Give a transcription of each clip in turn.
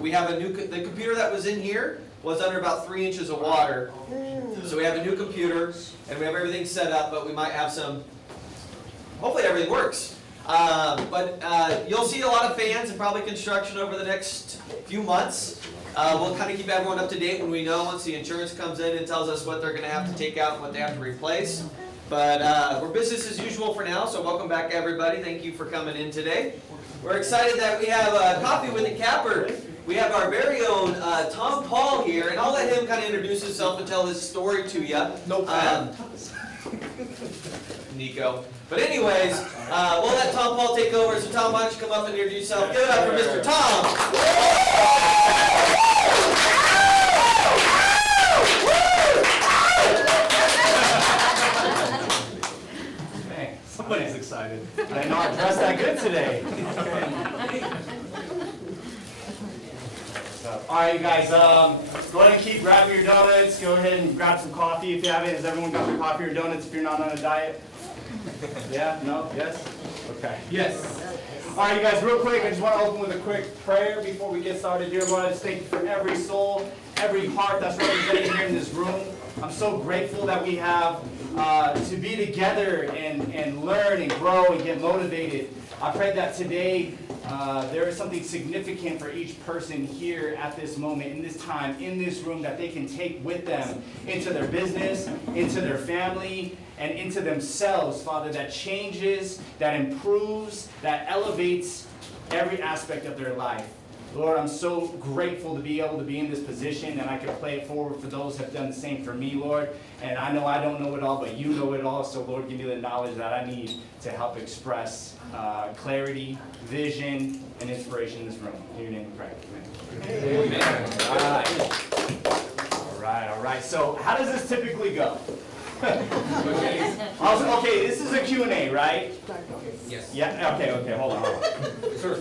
we have the computer that was in here was under about 3 inches of water. So we have a new computer, and we have everything set up, but we might have some, hopefully everything works. But you'll see a lot of fans and probably construction over the next few months. We'll kind of keep everyone up to date when we know once the insurance comes in and tells us what they're going to have to take out and what they have to replace. But we're business as usual for now, so welcome back everybody. Thank you for coming in today. We're excited that we have Coffee with the Capper. We have our very own Tom Paul here, and I'll let him kind of introduce himself and tell his story to you. No Nico. But anyways, we'll let Tom Paul take over. So Tom, why don't you come up and introduce yourself? Give it up for Mr. Tom. Man, somebody's excited. I know I dressed that good today. All right, you guys, go ahead and keep grabbing your donuts. Go ahead and grab some coffee if you haven't. Has everyone got their coffee or donuts if you're not on a diet? Yeah? No? Yes? Okay. Yes. All right, you guys, real quick, I just want to open with a quick prayer before we get started. Dear Lord, I just thank you for every soul, every heart that's represented here in this room. I'm so grateful that we have to be together and learn and grow and get motivated. I pray that today there is something significant for each person here at this moment, in this time, in this room, that they can take with them into their business, into their family, and into themselves, Father, that changes, that improves, that elevates every aspect of their life. Lord, I'm so grateful to be able to be in this position, and I can play it forward for those who have done the same for me, Lord. And I know I don't know it all, but you know it all. So, Lord, give me the knowledge that I need to help express clarity, vision, and inspiration in this room. In your name we pray. Amen. Amen. All right. So, how does this typically go? Okay, this is a Q&A, right? Yes. Yeah. Okay. Hold on. Sure.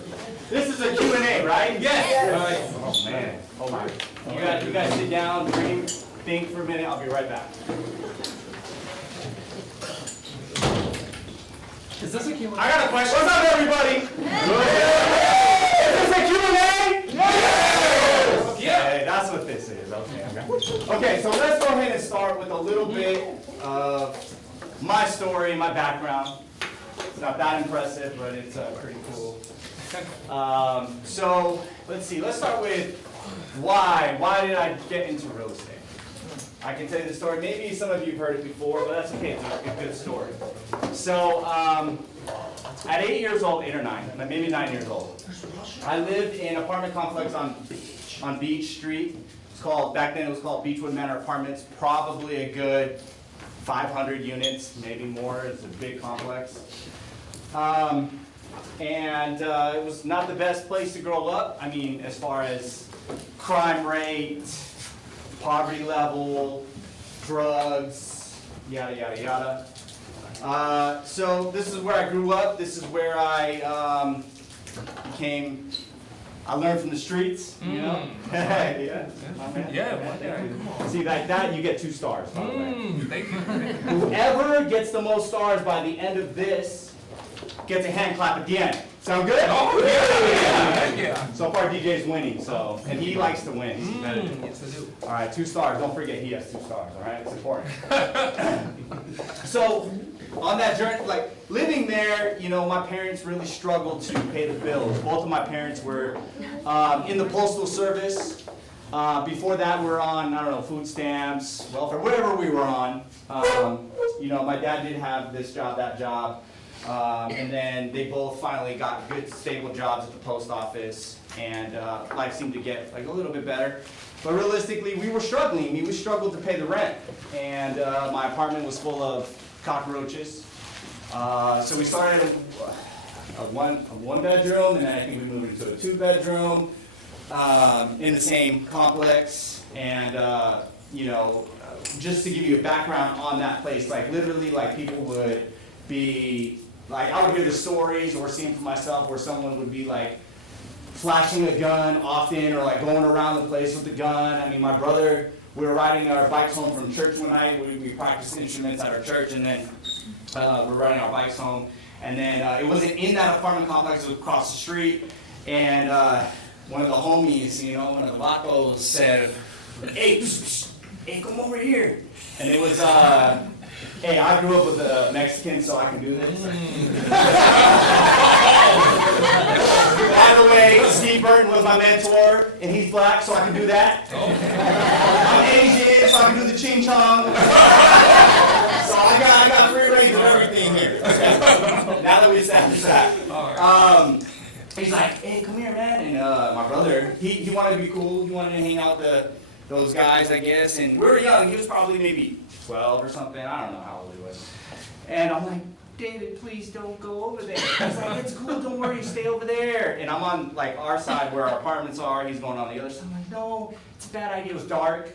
This is a Q&A, right? Yes. All right. Oh man. Hold on. You guys sit down, breathe, think for a minute. I'll be right back. Is this a Q&A? I got a question. What's up, everybody? Is this a Q&A? Yes. Okay, that's what this is. Okay, so let's go ahead and start with a little bit of my story, my background. It's not that impressive, but it's pretty cool. So let's see. Let's start with why. Why did I get into real estate? I can tell you the story. Maybe some of you have heard it before, but that's okay. It's a good story. So at 8 years old, 8 or 9, maybe 9 years old, I lived in an apartment complex on Beach Street. It's called, back then it was called Beechwood Manor Apartments. Probably a good 500 units, maybe more. It's a big complex. And it was not the best place to grow up. I mean, as far as crime rate, poverty level, drugs, yada, yada, yada. So this is where I grew up. This is where I I learned from the streets, you know? See, like that, you get 2 stars, by the way. Thank you. Whoever gets the most stars by the end of this gets a hand clap at the end. Sound good? Oh, yeah. So far, DJ's winning, so, and he likes to win. He's competitive. Yes, I do. All right, 2 stars. Don't forget he has 2 stars, all right? It's important. So, on that journey, like, living there, you know, my parents really struggled to pay the bills. Both of my parents were in the postal service. Before that, we were on, I don't know, food stamps, welfare, whatever we were on. You know, my dad did have this job, that job. And then they both finally got good, stable jobs at the post office, and life seemed to get like a little bit better. But realistically, we were struggling. We struggled to pay the rent, and my apartment was full of cockroaches. So we started a one bedroom, and then I think we moved into a 2-bedroom in the same complex. And you know, just to give you a background on that place, like literally, like people would be like, I would hear the stories or see them for myself where someone would be like flashing a gun often, or like going around the place with a gun. I mean, my brother, we were riding our bikes home from church one night. We practiced instruments at our church, and then we're riding our bikes home. And then it wasn't in that apartment complex, it was across the street. And one of the homies, you know, one of the vacos said, hey, hey, come over here. And it was, hey, I grew up with a Mexican, so I can do this. By the way, Steve Burton was my mentor, and he's black, so I can do that. I'm Asian, so I can do the ching chong. So I got free range of everything here. Okay. Now that we established that. He's like, hey, come here, man. And my brother, he wanted to be cool. He wanted to hang out with those guys, I guess. And we were young. He was probably maybe 12 or something. I don't know how old he was. And I'm like, David, please don't go over there. He's like, it's cool, don't worry, stay over there. And I'm on like our side where our apartments are. He's going on the other side. I'm like, no, it's a bad idea. It was dark,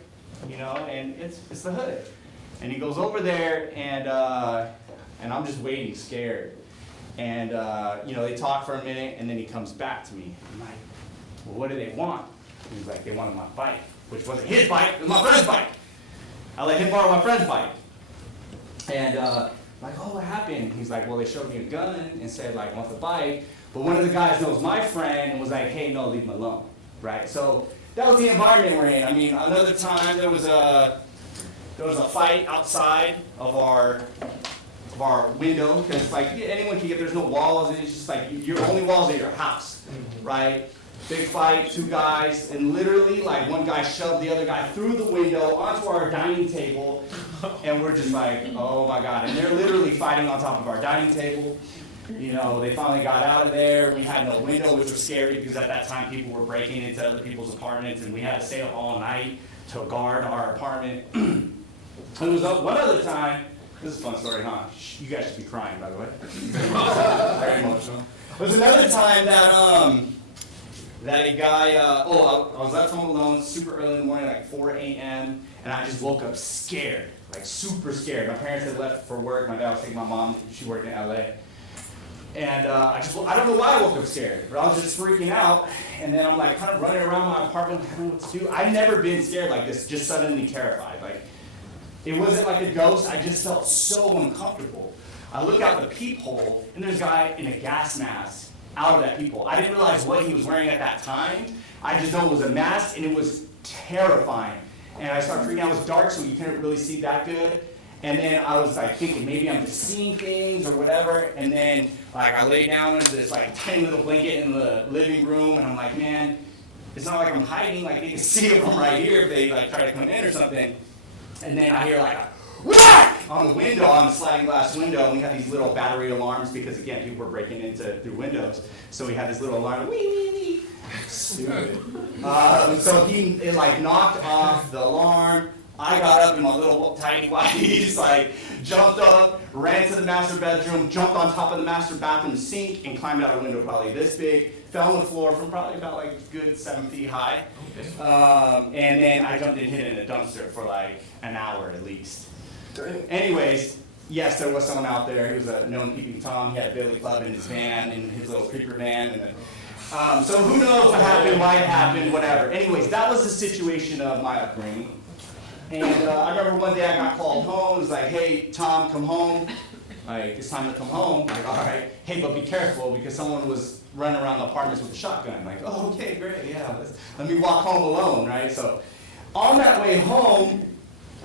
you know, and it's the hood. And he goes over there, and I'm just waiting, scared. And you know, they talk for a minute, and then he comes back to me. I'm like, well, what do they want? He's like, they wanted my bike, which wasn't his bike, it was my friend's bike. I let him borrow my friend's bike. And like, oh, what happened? He's like, well, they showed me a gun and said, like, want the bike. But one of the guys knows my friend and was like, hey, no, leave him alone, right? So that was the environment we're in. I mean, another time there was a fight outside of our window, because like anyone can get, there's no walls, and it's just like your only walls are your house, right? Big fight, two guys, and literally like one guy shoved the other guy through the window onto our dining table, and we're just like, oh my God. And they're literally fighting on top of our dining table. You know, they finally got out of there. We had no window, which was scary because at that time people were breaking into other people's apartments, and we had to stay up all night to guard our apartment. There was one other time, this is a fun story, huh? You guys should be crying, by the way. Very emotional. There was another time that a guy, I was left home alone super early in the morning, like 4 a.m., and I just woke up scared, like super scared. My parents had left for work. My dad was taking my mom, she worked in LA. And I don't know why I woke up scared, but I was just freaking out. And then I'm like kind of running around my apartment, like, I don't know what to do. I've never been scared like this, just suddenly terrified. Like, it wasn't like a ghost, I just felt so uncomfortable. I look out the peephole, and there's a guy in a gas mask out of that peephole. I didn't realize what he was wearing at that time. I just know it was a mask, and it was terrifying. And I started freaking out. It was dark, so you couldn't really see that good. And then I was like thinking maybe I'm just seeing things or whatever. And then like I lay down under this like tiny little blanket in the living room, and I'm like, man, it's not like I'm hiding. Like they can see it from right here if they like try to come in or something. And then I hear like a whack on the window, on the sliding glass window, and we had these little battery alarms because again, people were breaking through windows. So we had this little alarm, wee wee wee. Stupid. So it like knocked off the alarm. I got up in my little tiny whities, like jumped up, ran to the master bedroom, jumped on top of the master bathroom sink, and climbed out a window probably this big. Fell on the floor from probably about like good 7 feet high. And then I jumped and hid in a dumpster for like an hour at least. Anyways, yes, there was someone out there. He was a known peeping Tom. He had a billy club in his van, in his little creeper van. And so who knows what happened, why it happened, whatever. Anyways, that was the situation of my upbringing. And I remember one day I got called home. It was like, hey, Tom, come home. Like, it's time to come home. I'm like, all right. Hey, but be careful because someone was running around the apartments with a shotgun. I'm like, oh, okay, great, yeah. Let me walk home alone, right? So on that way home,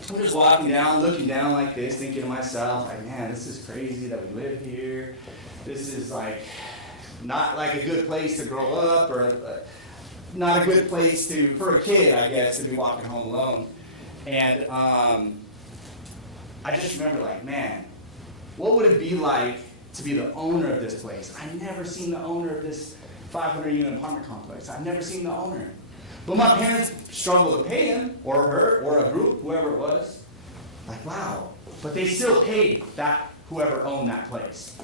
I'm just walking down, looking down like this, thinking to myself, like, man, this is crazy that we live here. This is like not like a good place to grow up, or not a good place for a kid, I guess, to be walking home alone. And I just remember like, man, what would it be like to be the owner of this place? I've never seen the owner of this 500-unit apartment complex. I've never seen the owner. But my parents struggled to pay him, or her, or a group, whoever it was. Like, wow. But they still paid that whoever owned that place,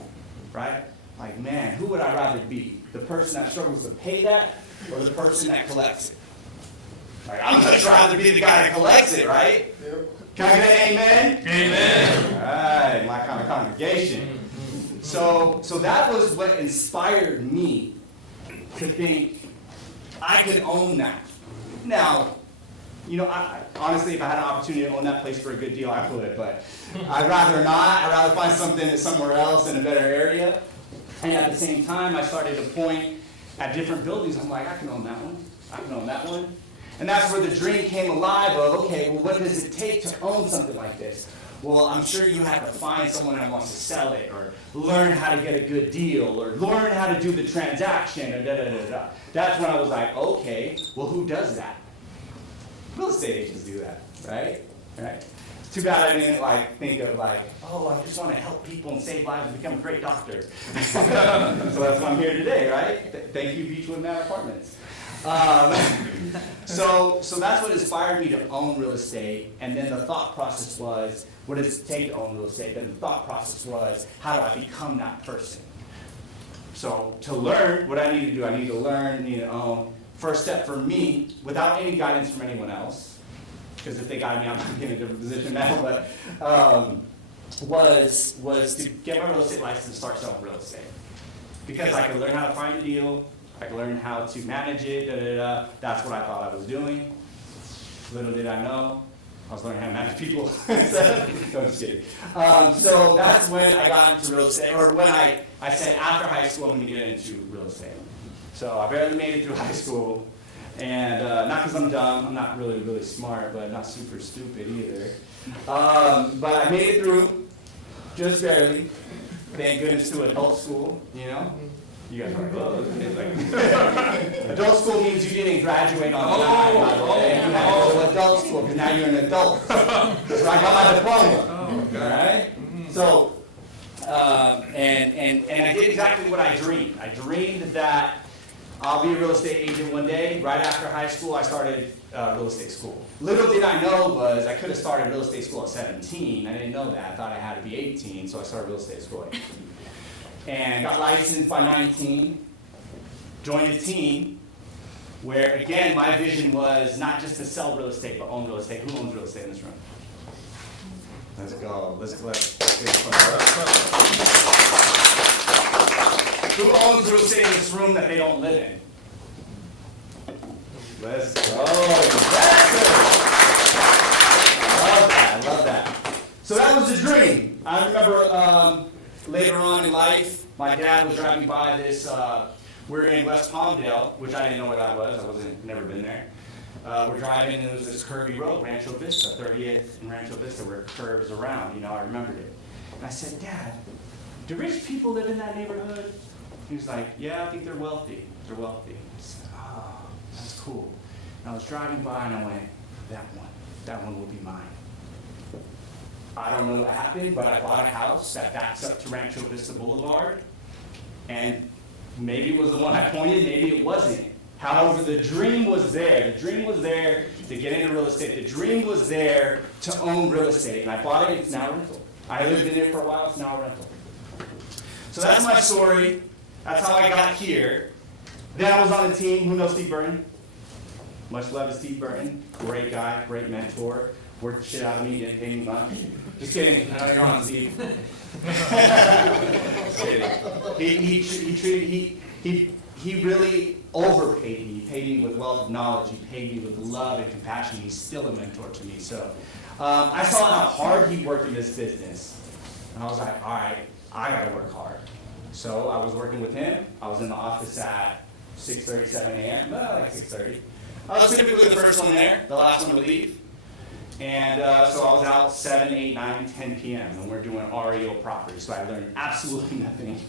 right? Like, man, who would I rather be? The person that struggles to pay that, or the person that collects it? Like, I'm much rather be the guy that collects it, right? Yep. Can I get an amen? Amen. All right, my kind of congregation. So that was what inspired me to think I could own that. Now, you know, honestly, if I had an opportunity to own that place for a good deal, I would, but I'd rather not. I'd rather find something somewhere else in a better area. And at the same time, I started to point at different buildings. I'm like, I can own that one. I can own that one. And that's where the dream came alive of, okay, well, what does it take to own something like this? Well, I'm sure you have to find someone that wants to sell it, or learn how to get a good deal, or learn how to do the transaction, or da-da-da-da. That's when I was like, okay, well, who does that? Real estate agents do that, right? Right? Too bad I didn't think of oh, I just want to help people and save lives and become a great doctor. So that's why I'm here today, right? Thank you, Beechwood Manor Apartments. So that's what inspired me to own real estate, and then the thought process was, what does it take to own real estate? Then the thought process was, how do I become that person? So to learn, what I need to do, I need to learn, need to own. First step for me, without any guidance from anyone else, because if they guide me, I'm not in a different position now, but was to get my real estate license and start selling real estate. Because I could learn how to find a deal, I could learn how to manage it, da-da-da. That's what I thought I was doing. Little did I know, I was learning how to manage people. No, just kidding. So that's when I got into real estate, or when I said after high school I'm going to get into real estate. So I barely made it through high school, and not because I'm dumb, I'm not really smart, but not super stupid either. But I made it through, just barely. Thank goodness to adult school, you know? You guys are like, oh, those kids like adult school means you didn't graduate on time, by the way. You had to go to adult school, because now you're an adult. So I got my diploma, all right? So, and I did exactly what I dreamed. I dreamed that I'll be a real estate agent one day. Right after high school, I started real estate school. Little did I know was I could have started real estate school at 17. I didn't know that. I thought I had to be 18, so I started real estate school at 18. And got licensed by 19, joined a team where, again, my vision was not just to sell real estate, but own real estate. Who owns real estate in this room? Let's go. Let's go. Who owns real estate in this room that they don't live in? Let's go. I love that. So that was the dream. I remember later on in life, my dad was driving by this, we're in West Palmdale, which I didn't know what that was. Never been there. We're driving, and there was this curvy road, Rancho Vista, 30th and Rancho Vista, where it curves around. I remembered it. And I said, Dad, do rich people live in that neighborhood? He was like, yeah, I think they're wealthy. They're wealthy. I said, oh, that's cool. And I was driving by, and I went, that one will be mine. I don't know what happened, but I bought a house that backs up to Rancho Vista Boulevard, and maybe it was the one I pointed, maybe it wasn't. However, the dream was there. The dream was there to get into real estate. The dream was there to own real estate, and I bought it. It's now a rental. I lived in it for a while. It's now a rental. So that's my story. That's how I got here. Then I was on a team. Who knows Steve Burton? Much love to Steve Burton. Great guy, great mentor. Worked the shit out of me, didn't pay me much. Just kidding. I know you're on, Steve. Just kidding. He really overpaid me. He paid me with wealth of knowledge. He paid me with love and compassion. He's still a mentor to me. So I saw how hard he worked in this business. And I was like, all right, I got to work hard. So I was working with him. I was in the office at 6:30, 7 a.m. No, like 6:30. I was typically the first one there, the last one to leave. And so I was out 7, 8, 9, 10 p.m. and we're doing REO property. So I learned absolutely nothing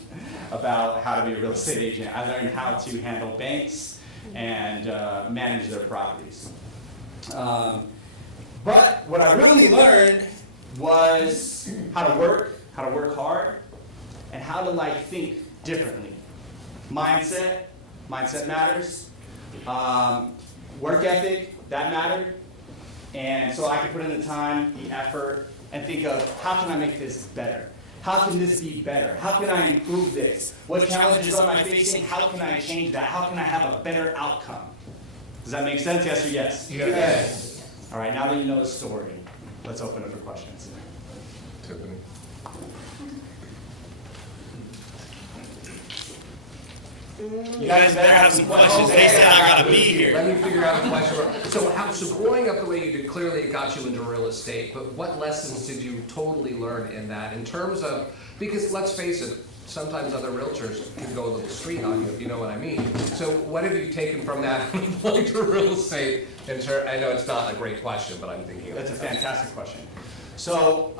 about how to be a real estate agent. I learned how to handle banks and manage their properties. But what I really learned was how to work hard, and how to think differently. Mindset matters. Work ethic, that mattered. And so I could put in the time, the effort, and think of, how can I make this better? How can this be better? How can I improve this? What challenges am I facing? How can I change that? How can I have a better outcome? Does that make sense? Yes or yes? Yes. All right, now that you know the story, let's open up for questions. Tiffany. You guys better have some questions. They said I gotta be here. Let me figure out the question. So growing up the way you did, clearly it got you into real estate, but what lessons did you totally learn in that in terms of, because let's face it, sometimes other realtors can go a little street on you, if you know what I mean. So what have you taken from that and applied to real estate? I know it's not a great question, but I'm thinking of That's a fantastic question. So,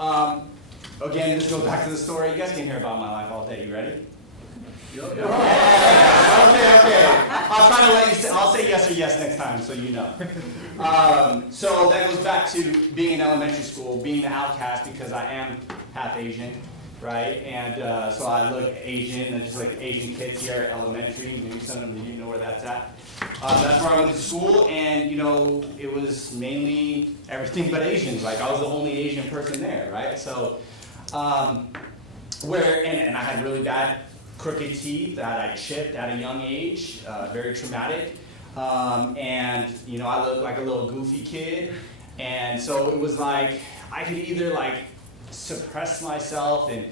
again, this goes back to the story. You guys can hear about my life all day. You ready? Yeah. Okay. I'll try to let you say, I'll say yes or yes next time so you know. So that goes back to being in elementary school, being the outcast because I am half Asian, right? And so I look Asian, and just like Asian kids here at elementary. Maybe some of you know where that's at. That's where I went to school, and you know, it was mainly everything but Asians. Like I was the only Asian person there, right? So, and I had really bad crooked teeth that I chipped at a young age, very traumatic. And you know, I looked like a little goofy kid, and so it was like I could either like suppress myself and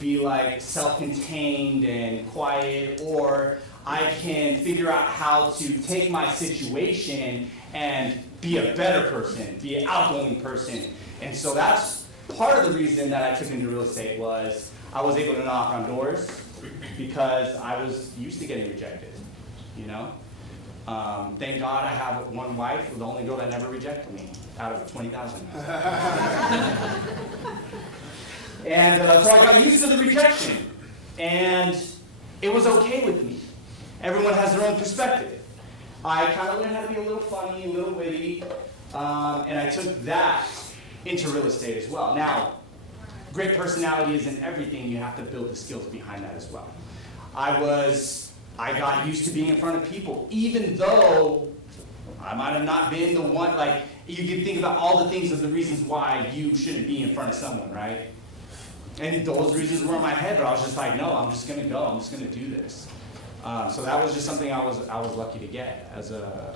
be like self-contained and quiet, or I can figure out how to take my situation and be a better person, be an outgoing person. And so that's part of the reason that I took into real estate was I was able to knock on doors because I was used to getting rejected, you know? Thank God I have one wife, the only girl that never rejected me out of 20,000. And so I got used to the rejection, and it was okay with me. Everyone has their own perspective. I kind of learned how to be a little funny, a little witty, and I took that into real estate as well. Now, great personality isn't everything. You have to build the skills behind that as well. I got used to being in front of people, even though I might have not been the one, like, you can think about all the things of the reasons why you shouldn't be in front of someone, right? And those reasons were in my head, but I was just like, no, I'm just gonna go, I'm just gonna do this. So that was just something I was lucky to get as a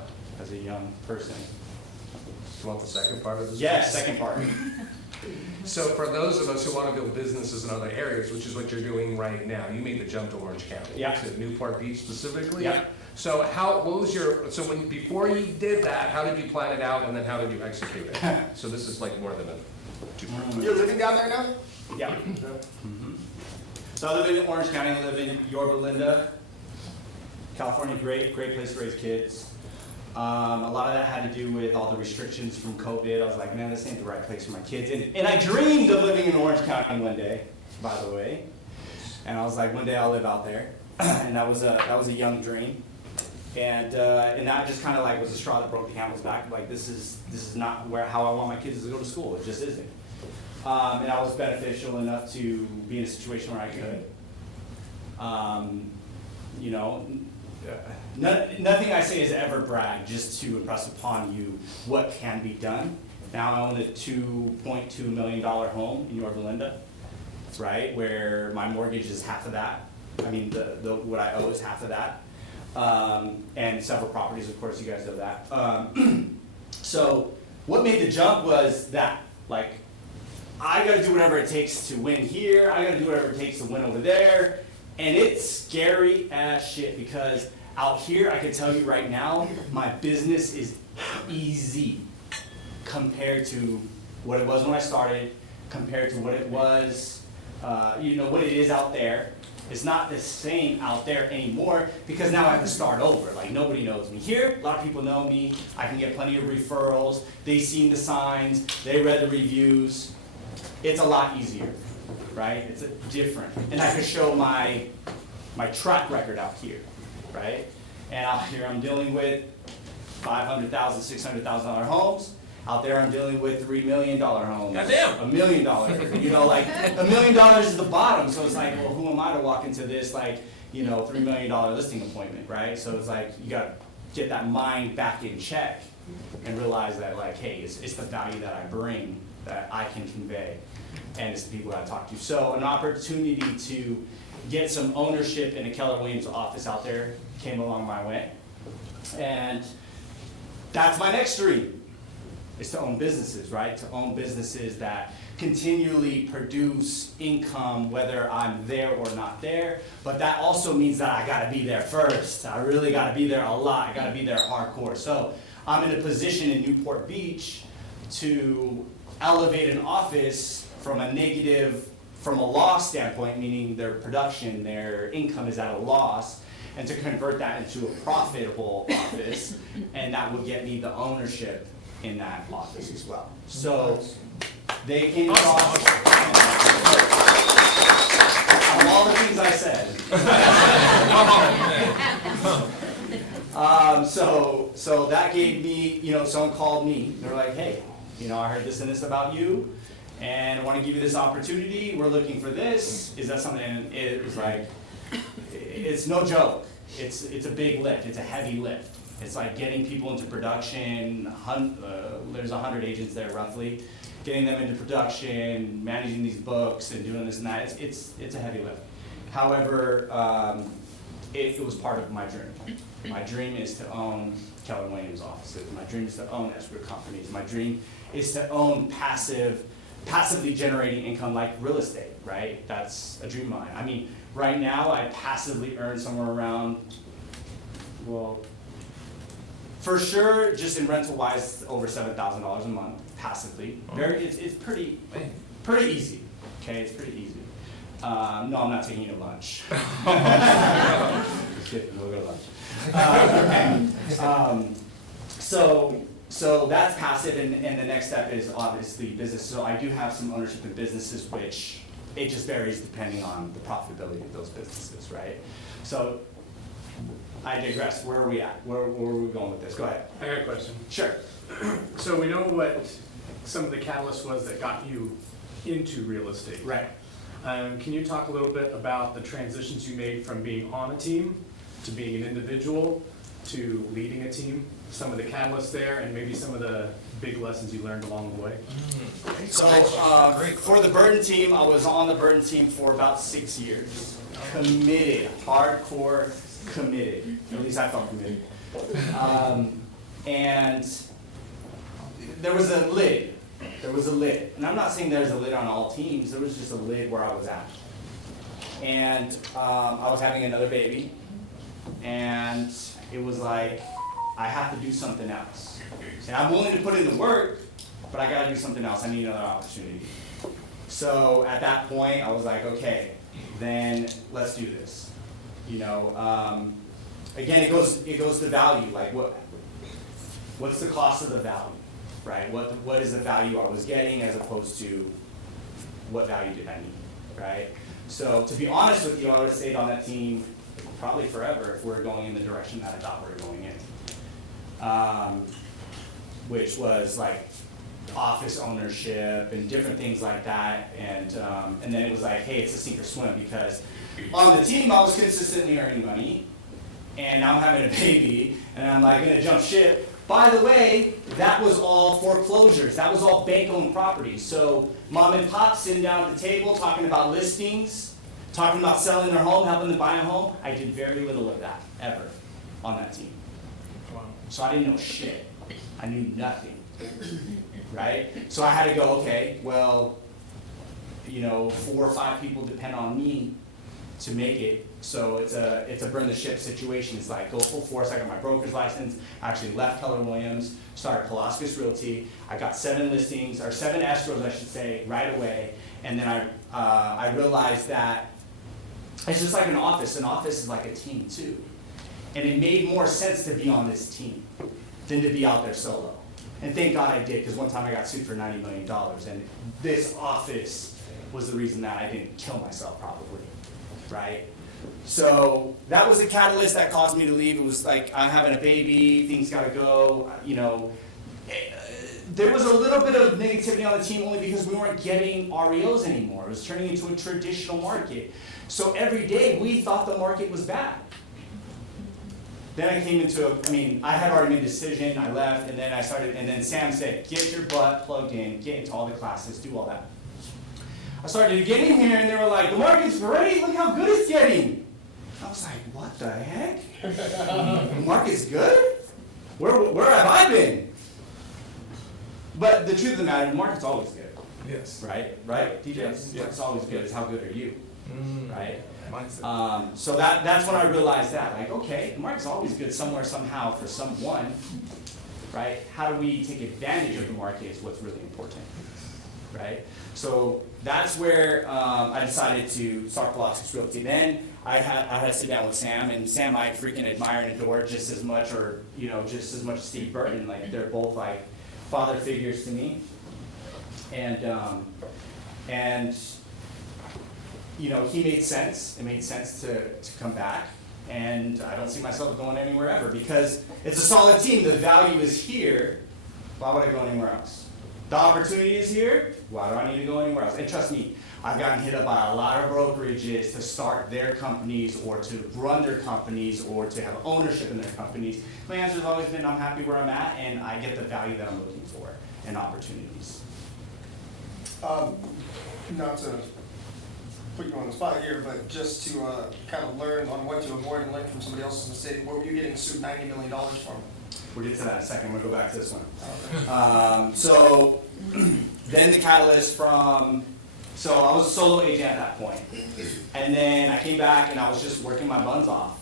young person. Do you want the second part of this? Yes, second part. So for those of us who want to build businesses in other areas, which is what you're doing right now, you made the jump to Orange County. Yeah. To Newport Beach specifically? Yeah. So before you did that, how did you plan it out, and then how did you execute it? So this is like more than a two-part. You're living down there now? Yeah. Mm-hmm. So I live in Orange County, I live in Yorba Linda, California. Great place to raise kids. A lot of that had to do with all the restrictions from COVID. I was like, man, this ain't the right place for my kids. And I dreamed of living in Orange County one day, by the way. And I was like, one day I'll live out there. And that was a young dream. And that just kind of like was the straw that broke the camel's back. Like this is not how I want my kids to go to school. It just isn't. And I was beneficial enough to be in a situation where I could. You know, nothing I say is ever brag, just to impress upon you what can be done. Now I own a $2.2 million home in Yorba Linda, right, where my mortgage is half of that. I mean, what I owe is half of that. And several properties, of course, you guys know that. So what made the jump was that, like, I gotta do whatever it takes to win here, I gotta do whatever it takes to win over there, and it's scary as shit because out here, I can tell you right now, my business is easy compared to what it was when I started, compared to what it was, what it is out there. It's not the same out there anymore because now I have to start over. Like nobody knows me. Here, a lot of people know me. I can get plenty of referrals. They've seen the signs. They read the reviews. It's a lot easier, right? It's different. And I can show my track record out here, right? And out here I'm dealing with $500,000, $600,000 homes. Out there I'm dealing with $3 million homes. Goddamn! $1 million. You know, like $1 million is the bottom. So it's like, well, who am I to walk into this like, $3 million listing appointment, right? So it's like you gotta get that mind back in check and realize that like, hey, it's the value that I bring that I can convey, and it's the people that I talk to. So an opportunity to get some ownership in a Keller Williams office out there came along my way, and that's my next dream, is to own businesses, right? To own businesses that continually produce income whether I'm there or not there, but that also means that I gotta be there first. I really gotta be there a lot. I gotta be there hardcore. So I'm in a position in Newport Beach to elevate an office from a negative from a loss standpoint, meaning their production, their income is at a loss, and to convert that into a profitable office, and that would get me the ownership in that office as well. So they came across of all the things I said. So that gave me, someone called me. They're like, hey, I heard this and this about you, and I want to give you this opportunity. We're looking for this. Is that something? And it was like, it's no joke. It's a big lift. It's a heavy lift. It's like getting people into production. There's 100 agents there roughly. Getting them into production, managing these books, and doing this and that. It's a heavy lift. However, it was part of my dream. My dream is to own Keller Williams offices. My dream is to own escrow companies. My dream is to own passively generating income like real estate, right? That's a dream of mine. I mean, right now I passively earn somewhere around, well, for sure, just in rental wise, over $7,000 a month passively. It's pretty easy. Okay, it's pretty easy. No, I'm not taking you to lunch. Just kidding, we'll go to lunch. So that's passive, and the next step is obviously business. So I do have some ownership in businesses, which it just varies depending on the profitability of those businesses, right? So I digress. Where are we at? Where are we going with this? Go ahead. I got a question. Sure. So we know what some of the catalyst was that got you into real estate. Right. Can you talk a little bit about the transitions you made from being on a team to being an individual to leading a team? Some of the catalysts there, and maybe some of the big lessons you learned along the way. So for the Burden team, I was on the Burden team for about 6 years. Committed, hardcore committed. At least I felt committed. And there was a lid. And I'm not saying there's a lid on all teams. There was just a lid where I was at. And I was having another baby. And it was like, I have to do something else. And I'm willing to put in the work, but I gotta do something else. I need another opportunity. So at that point, I was like, okay, then let's do this. Again, it goes to value. Like, what's the cost of the value, right? What is the value I was getting as opposed to what value did I need, right? So to be honest with you, I would have stayed on that team probably forever if we're going in the direction that I thought we were going in. Which was like office ownership and different things like that, and then it was like, hey, it's a sink or swim, because on the team I was consistently earning money, and now I'm having a baby, and I'm like gonna jump ship. By the way, that was all foreclosures. That was all bank-owned properties. So mom and pop sitting down at the table talking about listings, talking about selling their home, helping them buy a home. I did very little of that ever on that team. So I didn't know shit. I knew nothing, right? So I had to go, okay, well, 4 or 5 people depend on me to make it. So it's a burn the ship situation. It's like, go full force. I got my broker's license. I actually left Keller Williams, started Paulauskas Realty. I got 7 listings, or 7 escrows, I should say, right away. And then I realized that it's just like an office. An office is like a team too. And it made more sense to be on this team than to be out there solo. And thank God I did, because one time I got sued for $90 million, and this office was the reason that I didn't kill myself probably, right? So that was a catalyst that caused me to leave. It was like, I'm having a baby, things gotta go, There was a little bit of negativity on the team only because we weren't getting REOs anymore. It was turning into a traditional market. So every day we thought the market was bad. Then I came into I had already made a decision, I left, and then Sam said, get your butt plugged in, get into all the classes, do all that. I started to get in here, and they were like, the market's great, look how good it's getting. I was like, what the heck? The market's good? Where have I been? But the truth of the matter, the market's always good. Yes. Right, DJ? Yes. The market's always good, it's how good are you, right? Mindset. So that's when I realized that, like, okay, the market's always good somewhere, somehow, for someone, right? How do we take advantage of the market is what's really important. right? So that's where I decided to start Paulauskas Realty. Then I had to sit down with Sam, and Sam I freaking admire and adore just as much, or just as much as Steve Burton. Like they're both like father figures to me, and he made sense. It made sense to come back, and I don't see myself going anywhere ever because it's a solid team. The value is here. Why would I go anywhere else? The opportunity is here. Why do I need to go anywhere else? And trust me, I've gotten hit up by a lot of brokerages to start their companies or to run their companies or to have ownership in their companies. My answer has always been I'm happy where I'm at and I get the value that I'm looking for and opportunities. Not to put you on the spot here, but just to kind of learn on what to avoid and learn from somebody else's mistake, what were you getting sued $90 million for? We'll get to that in a second. We'll go back to this one. So then the catalyst so I was a solo agent at that point. And then I came back and I was just working my buns off.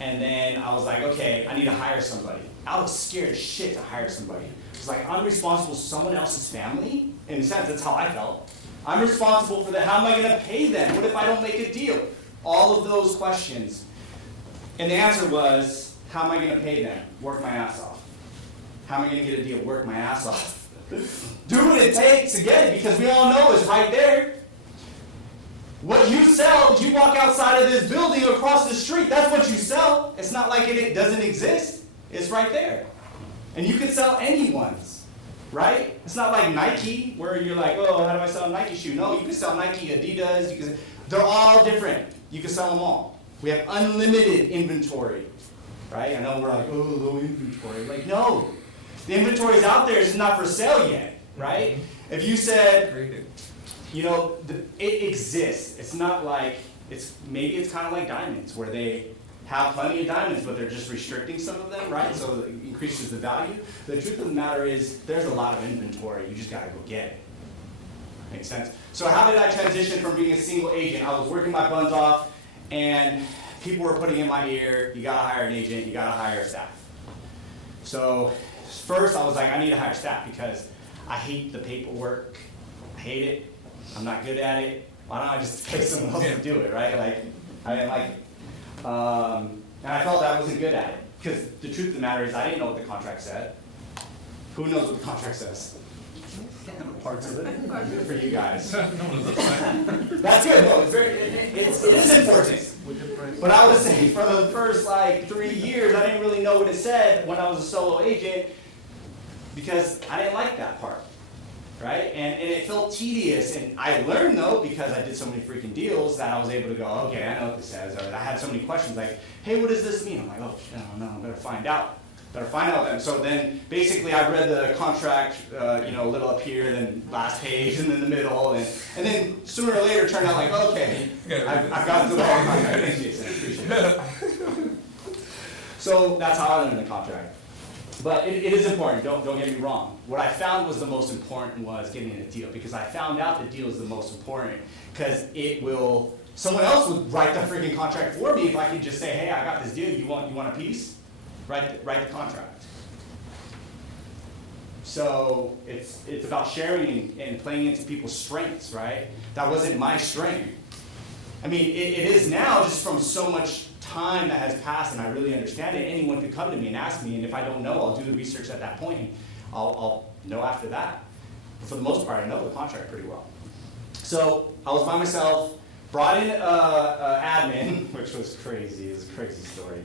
And then I was like, okay, I need to hire somebody. I was scared as shit to hire somebody. It's like, I'm responsible for someone else's family. In a sense, that's how I felt. I'm responsible for how am I going to pay them? What if I don't make a deal? All of those questions. And the answer was, how am I going to pay them? Work my ass off. How am I going to get a deal? Work my ass off. Do what it takes to get it, because we all know it's right there. What you sell, you walk outside of this building or across the street, that's what you sell. It's not like it doesn't exist. It's right there. And you can sell anyone's, right? It's not like Nike, where you're like, oh, how do I sell a Nike shoe? No, you can sell Nike, Adidas, they're all different. You can sell them all. We have unlimited inventory, right? I know we're like, oh, low inventory. Like, no. The inventory is out there, it's not for sale yet, right? If you said, it exists. It's not like, maybe it's kind of like diamonds, where they have plenty of diamonds, but they're just restricting some of them, right? So it increases the value. The truth of the matter is, there's a lot of inventory, you just gotta go get it. Makes sense? So how did I transition from being a single agent? I was working my buns off, and people were putting in my ear, you gotta hire an agent, you gotta hire staff. So first I was like, I need to hire staff because I hate the paperwork. I hate it. I'm not good at it. Why don't I just pay someone else to do it, right? Like, I didn't like it. And I felt I wasn't good at it. Because the truth of the matter is I didn't know what the contract said. Who knows what the contract says? Parts of it. For you guys. That's good. No, it is important. But I would say for the first 3 years, I didn't really know what it said when I was a solo agent because I didn't like that part, right? And it felt tedious. And I learned though, because I did so many freaking deals, that I was able to go, okay, I know what this says. Or I had so many questions like, hey, what does this mean? I'm like, oh, I don't know, I better find out. And so then basically I read the contract, a little up here, then last page, and then the middle, and then sooner or later it turned out like, okay, I've gotten through the whole contract. Thanks, Jason, I appreciate it. So that's how I learned the contract. But it is important, don't get me wrong. What I found was the most important was getting a deal, because I found out the deal is the most important, because someone else would write the freaking contract for me if I could just say, hey, I got this deal, you want a piece? Write the contract. So it's about sharing and playing into people's strengths, right? That wasn't my strength. I mean, it is now, just from so much time that has passed and I really understand it. Anyone could come to me and ask me, and if I don't know, I'll do the research at that point. I'll know after that. But for the most part, I know the contract pretty well. So I was by myself, brought in an admin, which was crazy. It was a crazy story.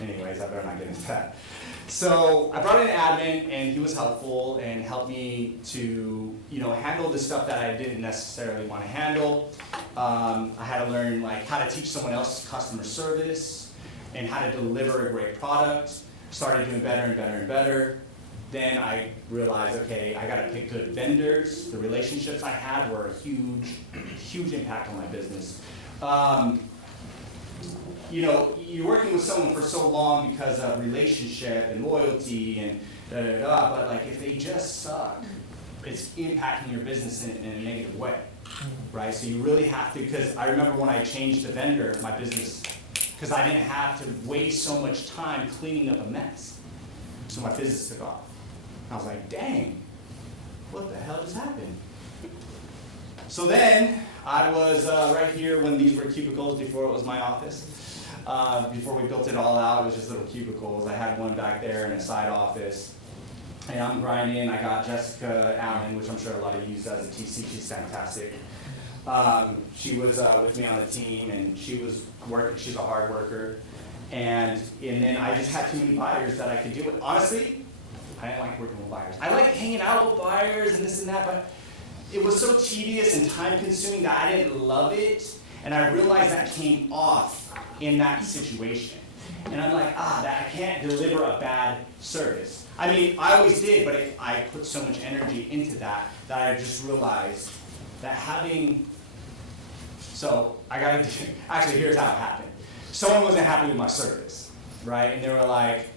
Anyways, I better not get into that. So I brought in an admin, and he was helpful and helped me to, handle the stuff that I didn't necessarily want to handle. I had to learn how to teach someone else customer service and how to deliver a great product. Started doing better and better and better. Then I realized, okay, I got to pick good vendors. The relationships I had were a huge impact on my business. You're working with someone for so long because of relationship and loyalty and but if they just suck, it's impacting your business in a negative way, right? So you really have to, because I remember when I changed the vendor, my business, because I didn't have to waste so much time cleaning up a mess. So my business took off. I was like, dang, what the hell just happened? So then, I was right here when these were cubicles before it was my office. Before we built it all out, it was just little cubicles. I had one back there in a side office. And I'm grinding. I got Jessica Allen, which I'm sure a lot of you use as a TC. She's fantastic. She was with me on the team, and she was working. She's a hard worker. And then I just had too many buyers that I could deal with. Honestly, I didn't like working with buyers. I like hanging out with buyers and this and that, but it was so tedious and time consuming that I didn't love it. And I realized that came off in that situation. And I'm like, that I can't deliver a bad service. I mean, I always did, but I put so much energy into that I just realized that actually here's how it happened. Someone wasn't happy with my service, right? And they were like,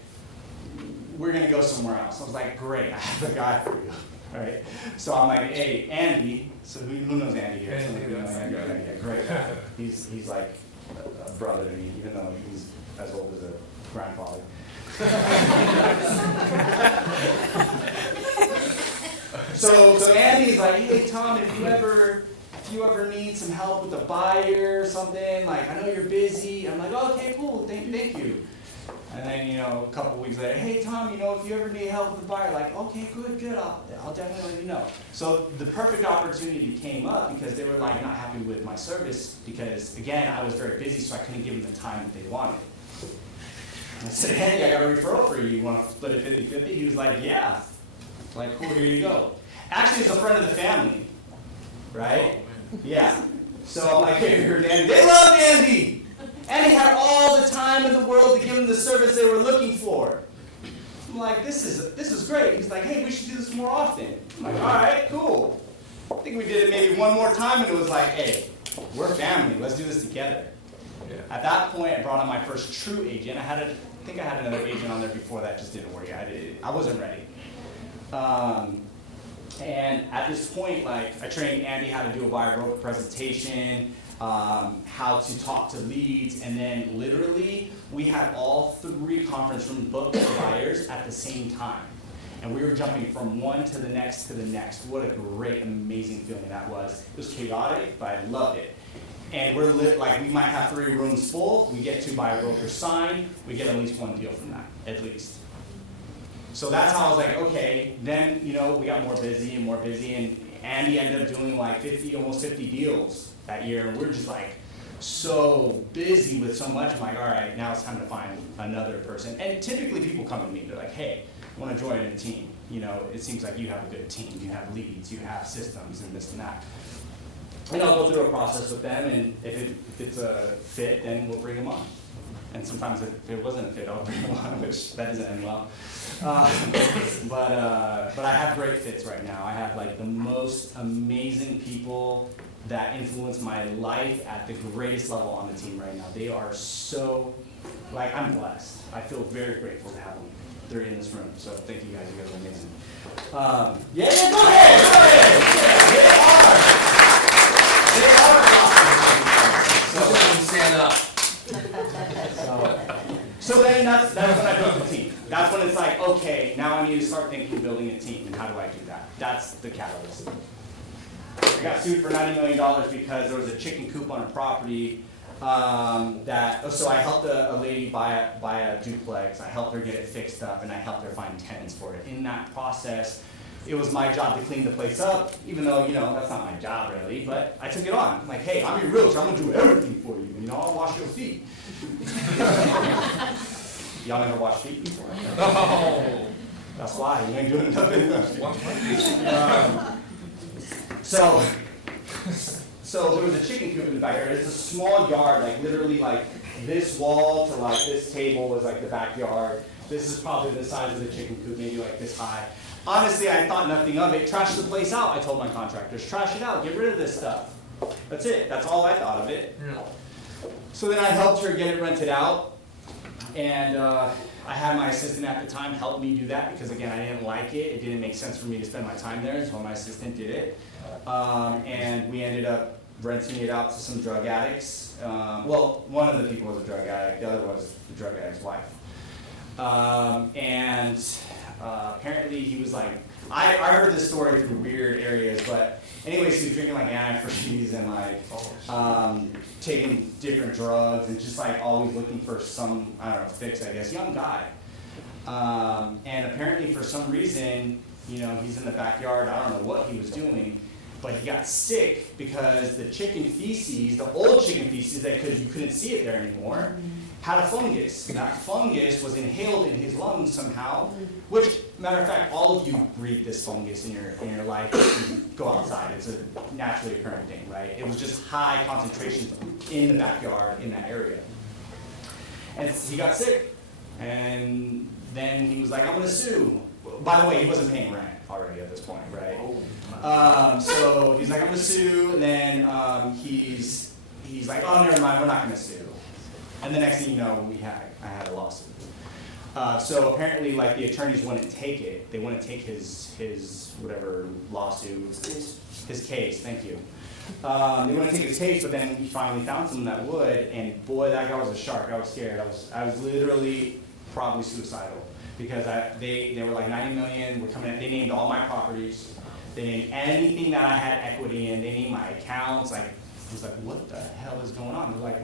we're gonna go somewhere else. I was like, great, I have a guy for you, right? So I'm like, hey, Andy, so who knows Andy here? Andy, Some of you know that's Andy, the guy. yeah, great guy. He's like a brother to me, even though he's as old as a grandfather. So Andy's like, hey Tom, if you ever need some help with a buyer or something, like I know you're busy. I'm like, okay, cool, thank you. And then a couple weeks later, hey Tom, if you ever need help with a buyer, like, okay, good, I'll definitely let you know. So the perfect opportunity came up because they were like not happy with my service because again I was very busy, so I couldn't give them the time that they wanted. I said, hey, I got a referral for you. You want to split it 50-50? He was like, yeah. Like, cool, here you go. Actually, it's a friend of the family, right? Yeah. So I'm like, hey, here's Andy. They loved Andy. Andy had all the time in the world to give them the service they were looking for. I'm like, this is great. He's like, hey, we should do this more often. I'm like, all right, cool. I think we did it maybe one more time, and it was like, hey, we're family. Let's do this together. Yeah. At that point, I brought on my first true agent. I think I had another agent on there before that, just didn't work. I wasn't ready. And at this point, like, I trained Andy how to do a buyer broker presentation, how to talk to leads, and then literally we had all 3 conference rooms booked for buyers at the same time. And we were jumping from one to the next to the next. What a great, amazing feeling that was. It was chaotic, but I loved it. And we're we might have 3 rooms full, we get 2 buyer brokers signed, we get at least 1 deal from that, at least. So that's how I was like, okay, then, we got more busy, and Andy ended up doing like almost 50 deals that year, and we're just like so busy with so much. I'm like, all right, now it's time to find another person. And typically people come to me, they're like, hey, I want to join a team. It seems like you have a good team, you have leads, you have systems, and this and that. And I'll go through a process with them, and if it's a fit, then we'll bring them on. And sometimes if it wasn't a fit, I'll bring them on, which that doesn't end well. But I have great fits right now. I have like the most amazing people that influence my life at the greatest level on the team right now. They are so, I'm blessed. I feel very grateful to have them. They're in this room, so thank you guys. You guys are amazing. Go ahead. They are awesome. Stand up. So then that's when I built the team. That's when it's like, okay, now I need to start thinking building a team, and how do I do that? That's the catalyst. I got sued for $90 million because there was a chicken coop on a property so I helped a lady buy a duplex. I helped her get it fixed up, and I helped her find tenants for it. In that process, it was my job to clean the place up, even though, that's not my job really, but I took it on. I'm like, hey, I'm your realtor, I'm gonna do everything for you, I'll wash your feet. Y'all never washed feet before? Oh. That's why, you ain't doing nothing. So there was a chicken coop in the backyard. It's a small yard, literally this wall to this table was the backyard. This is probably the size of the chicken coop, maybe this high. Honestly, I thought nothing of it. Trash the place out, I told my contractors. Trash it out, get rid of this stuff. That's it, that's all I thought of it. Yeah. So then I helped her get it rented out, and I had my assistant at the time help me do that because, again, I didn't like it. It didn't make sense for me to spend my time there, so my assistant did it. And we ended up renting it out to some drug addicts. Well, one of the people was a drug addict, the other was the drug addict's wife. Apparently he was I heard this story through weird areas, but anyways, he was drinking like antifreeze and like taking different drugs and just like always looking for some, I don't know, fix, I guess, young guy. And apparently for some reason, you know, he's in the backyard, I don't know what he was doing, but he got sick because the chicken feces, the old chicken feces that you couldn't see it there anymore, had a fungus. That fungus was inhaled in his lungs somehow, which, matter of fact, all of you breathe this fungus in your life if you go outside. It's a naturally occurring thing, right? It was just high concentrations in the backyard in that area. And he got sick, and then he was like, I'm gonna sue. By the way, he wasn't paying rent already at this point, right? So he's like, I'm gonna sue, and then he's like, oh, never mind, we're not gonna sue. And the next thing you know, I had a lawsuit. So apparently, like, the attorneys wouldn't take it. They wouldn't take his whatever lawsuit, his case. Thank you. They wouldn't take his case, but then we finally found someone that would. And boy, that guy was a shark. I was scared. I was literally probably suicidal because they were like 90 million. We're coming. They named all my properties. They named anything that I had equity in. They named my accounts. Like, I was like, what the hell is going on? They're like,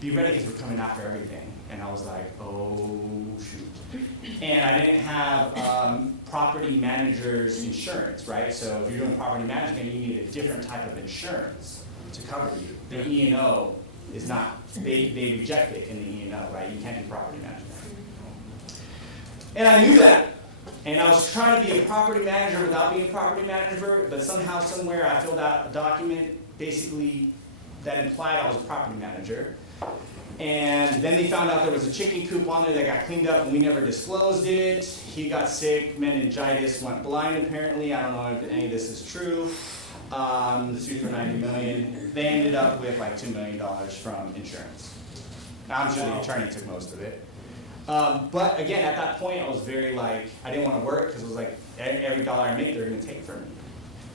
be ready because we're coming after everything. And I was like, oh, shoot. And I didn't have property manager's insurance, right? So if you're doing property management, you need a different type of insurance to cover you. The E&O is not, they reject it in the E&O, right? You can't do property management. And I knew that. And I was trying to be a property manager without being a property manager, but somehow, somewhere, I filled out a document basically that implied I was a property manager. And then they found out there was a chicken coop on there that got cleaned up and we never disclosed it. He got sick, meningitis, went blind apparently. I don't know if any of this is true. The suit for $90 million. They ended up with like $2 million from insurance. I'm sure the attorney took most of it. But again, at that point, I was very like, I didn't want to work because it was like every dollar I make, they're going to take from me.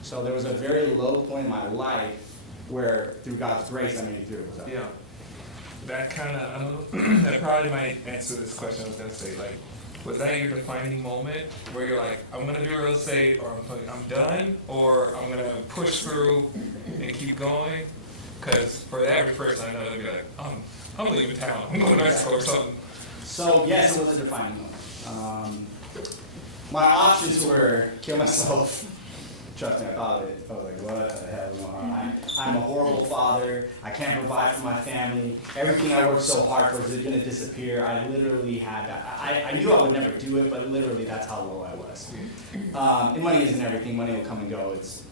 So there was a very low point in my life where, through God's grace, I made it through. So. Yeah. That kind of, that probably might answer this question I was going to say. Like, was that your defining moment where you're like, I'm going to do real estate, or I'm done, or I'm going to push through and keep going? Because for the average person, I know they'll be like, I'm leaving town. I'm going to Mexico or something. So, yes, it was a defining moment. My options were kill myself. Trust me, I thought of it. I was like, what the hell is going on? I'm a horrible father. I can't provide for my family. Everything I worked so hard for is going to disappear. I literally had that. I knew I would never do it, but literally that's how low I was. And money isn't everything. Money will come and go. It's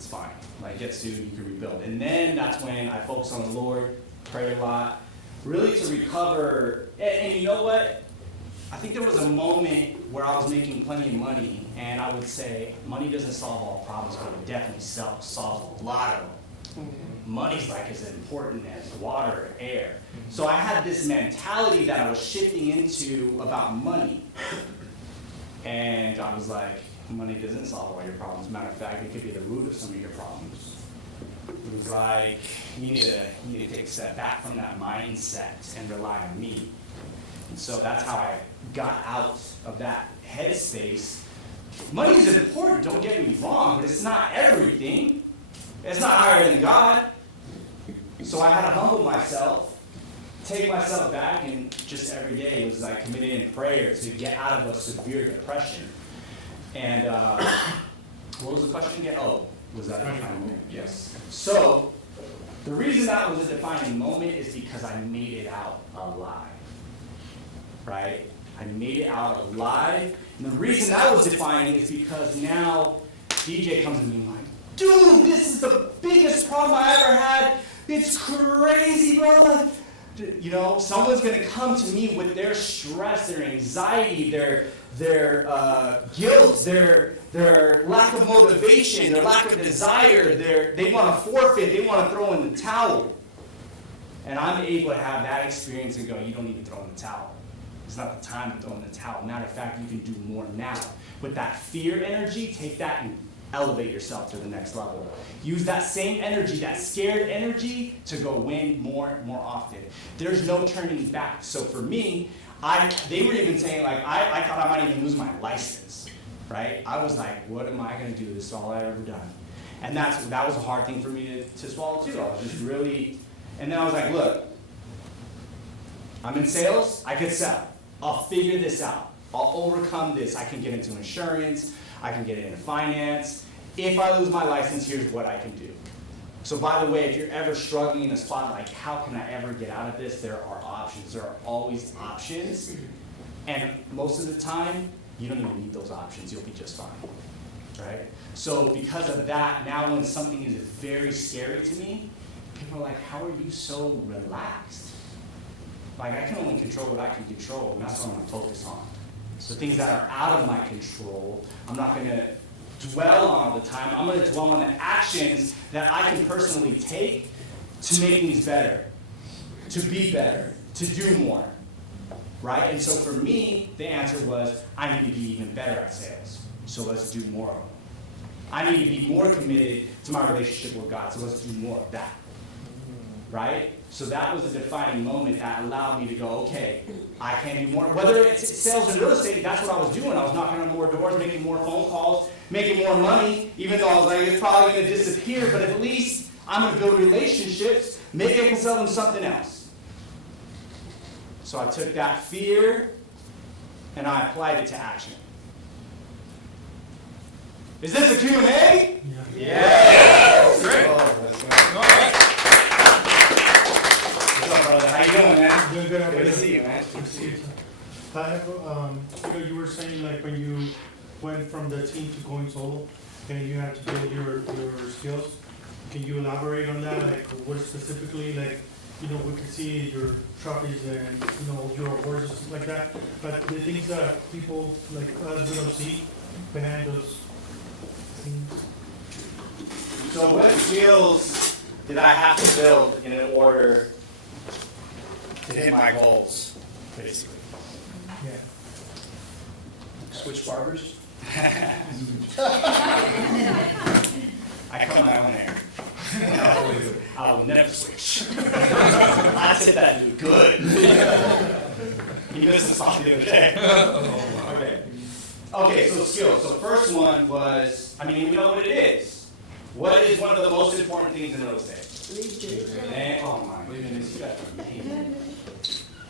fine. Like, get sued, you can rebuild. And then that's when I focused on the Lord, prayed a lot, really to recover. And you know what? I think there was a moment where I was making plenty of money, and I would say, money doesn't solve all problems, but it definitely solves a lot of them. Money's like as important as water or air. So I had this mentality that I was shifting into about money. And I was like, money doesn't solve all your problems. Matter of fact, it could be the root of some of your problems. It was like, you need to take a step back from that mindset and rely on me. And so that's how I got out of that headspace. Money is important, don't get me wrong, but it's not everything. It's not higher than God. So I had to humble myself, take myself back, and just every day was like committed in prayer to get out of a severe depression. And what was the question again? Oh, was that a defining moment? Yes. So the reason that was a defining moment is because I made it out alive. Right? I made it out alive. And the reason that was defining is because now DJ comes to me and like, dude, this is the biggest problem I ever had. It's crazy, bro. You know, someone's going to come to me with their stress, their anxiety, their guilt, their lack of motivation, their lack of desire, they want to forfeit, they want to throw in the towel. And I'm able to have that experience and go, you don't need to throw in the towel. It's not the time to throw in the towel. Matter of fact, you can do more now. With that fear energy, take that and elevate yourself to the next level. Use that same energy, that scared energy, to go win more often. There's no turning back. So for me, they were even saying, like, I thought I might even lose my license. right? I was like, what am I gonna do? This is all I've ever done. And that was a hard thing for me to swallow too. I was just really, and then I was like, look, I'm in sales, I could sell. I'll figure this out. I'll overcome this. I can get into insurance, I can get into finance. If I lose my license, here's what I can do. So by the way, if you're ever struggling in a spot like, how can I ever get out of this? There are options. There are always options. And most of the time, you don't even need those options. You'll be just fine, right? So because of that, now when something is very scary to me, people are like, how are you so relaxed? Like, I can only control what I can control, and that's what I'm gonna focus on. The things that are out of my control, I'm not gonna dwell on all the time. I'm gonna dwell on the actions that I can personally take to make things better, to be better, to do more, right? And so for me, the answer was, I need to be even better at sales, so let's do more of them. I need to be more committed to my relationship with God, so let's do more of that, right? So that was a defining moment that allowed me to go, okay, I can do more. Whether it's sales and real estate, that's what I was doing. I was knocking on more doors, making more phone calls, making more money, even though I was like, it's probably gonna disappear, but at least I'm gonna build relationships, maybe I can sell them something else. So I took that fear and I applied it to action. Is this a Q&A? Yeah. Great. All right. What's up, brother? How you doing, man? Doing good. Good to see you, man. Good to see you. I have, you were saying like when you went from the team to going solo, and you had to build your skills. Can you elaborate on that? Like what specifically, like, we can see your trophies and, your awards and stuff like that, but the things that people like us don't see behind those things. So what skills did I have to build in order to hit my goals, basically? Yeah. Switch barbers? I cut my own hair. I will never switch. I said that dude good. He missed us off the other day. Okay, so skills. So the first one was, we know what it is. What is one of the most important things in real estate? And, oh my goodness, you guys are amazing.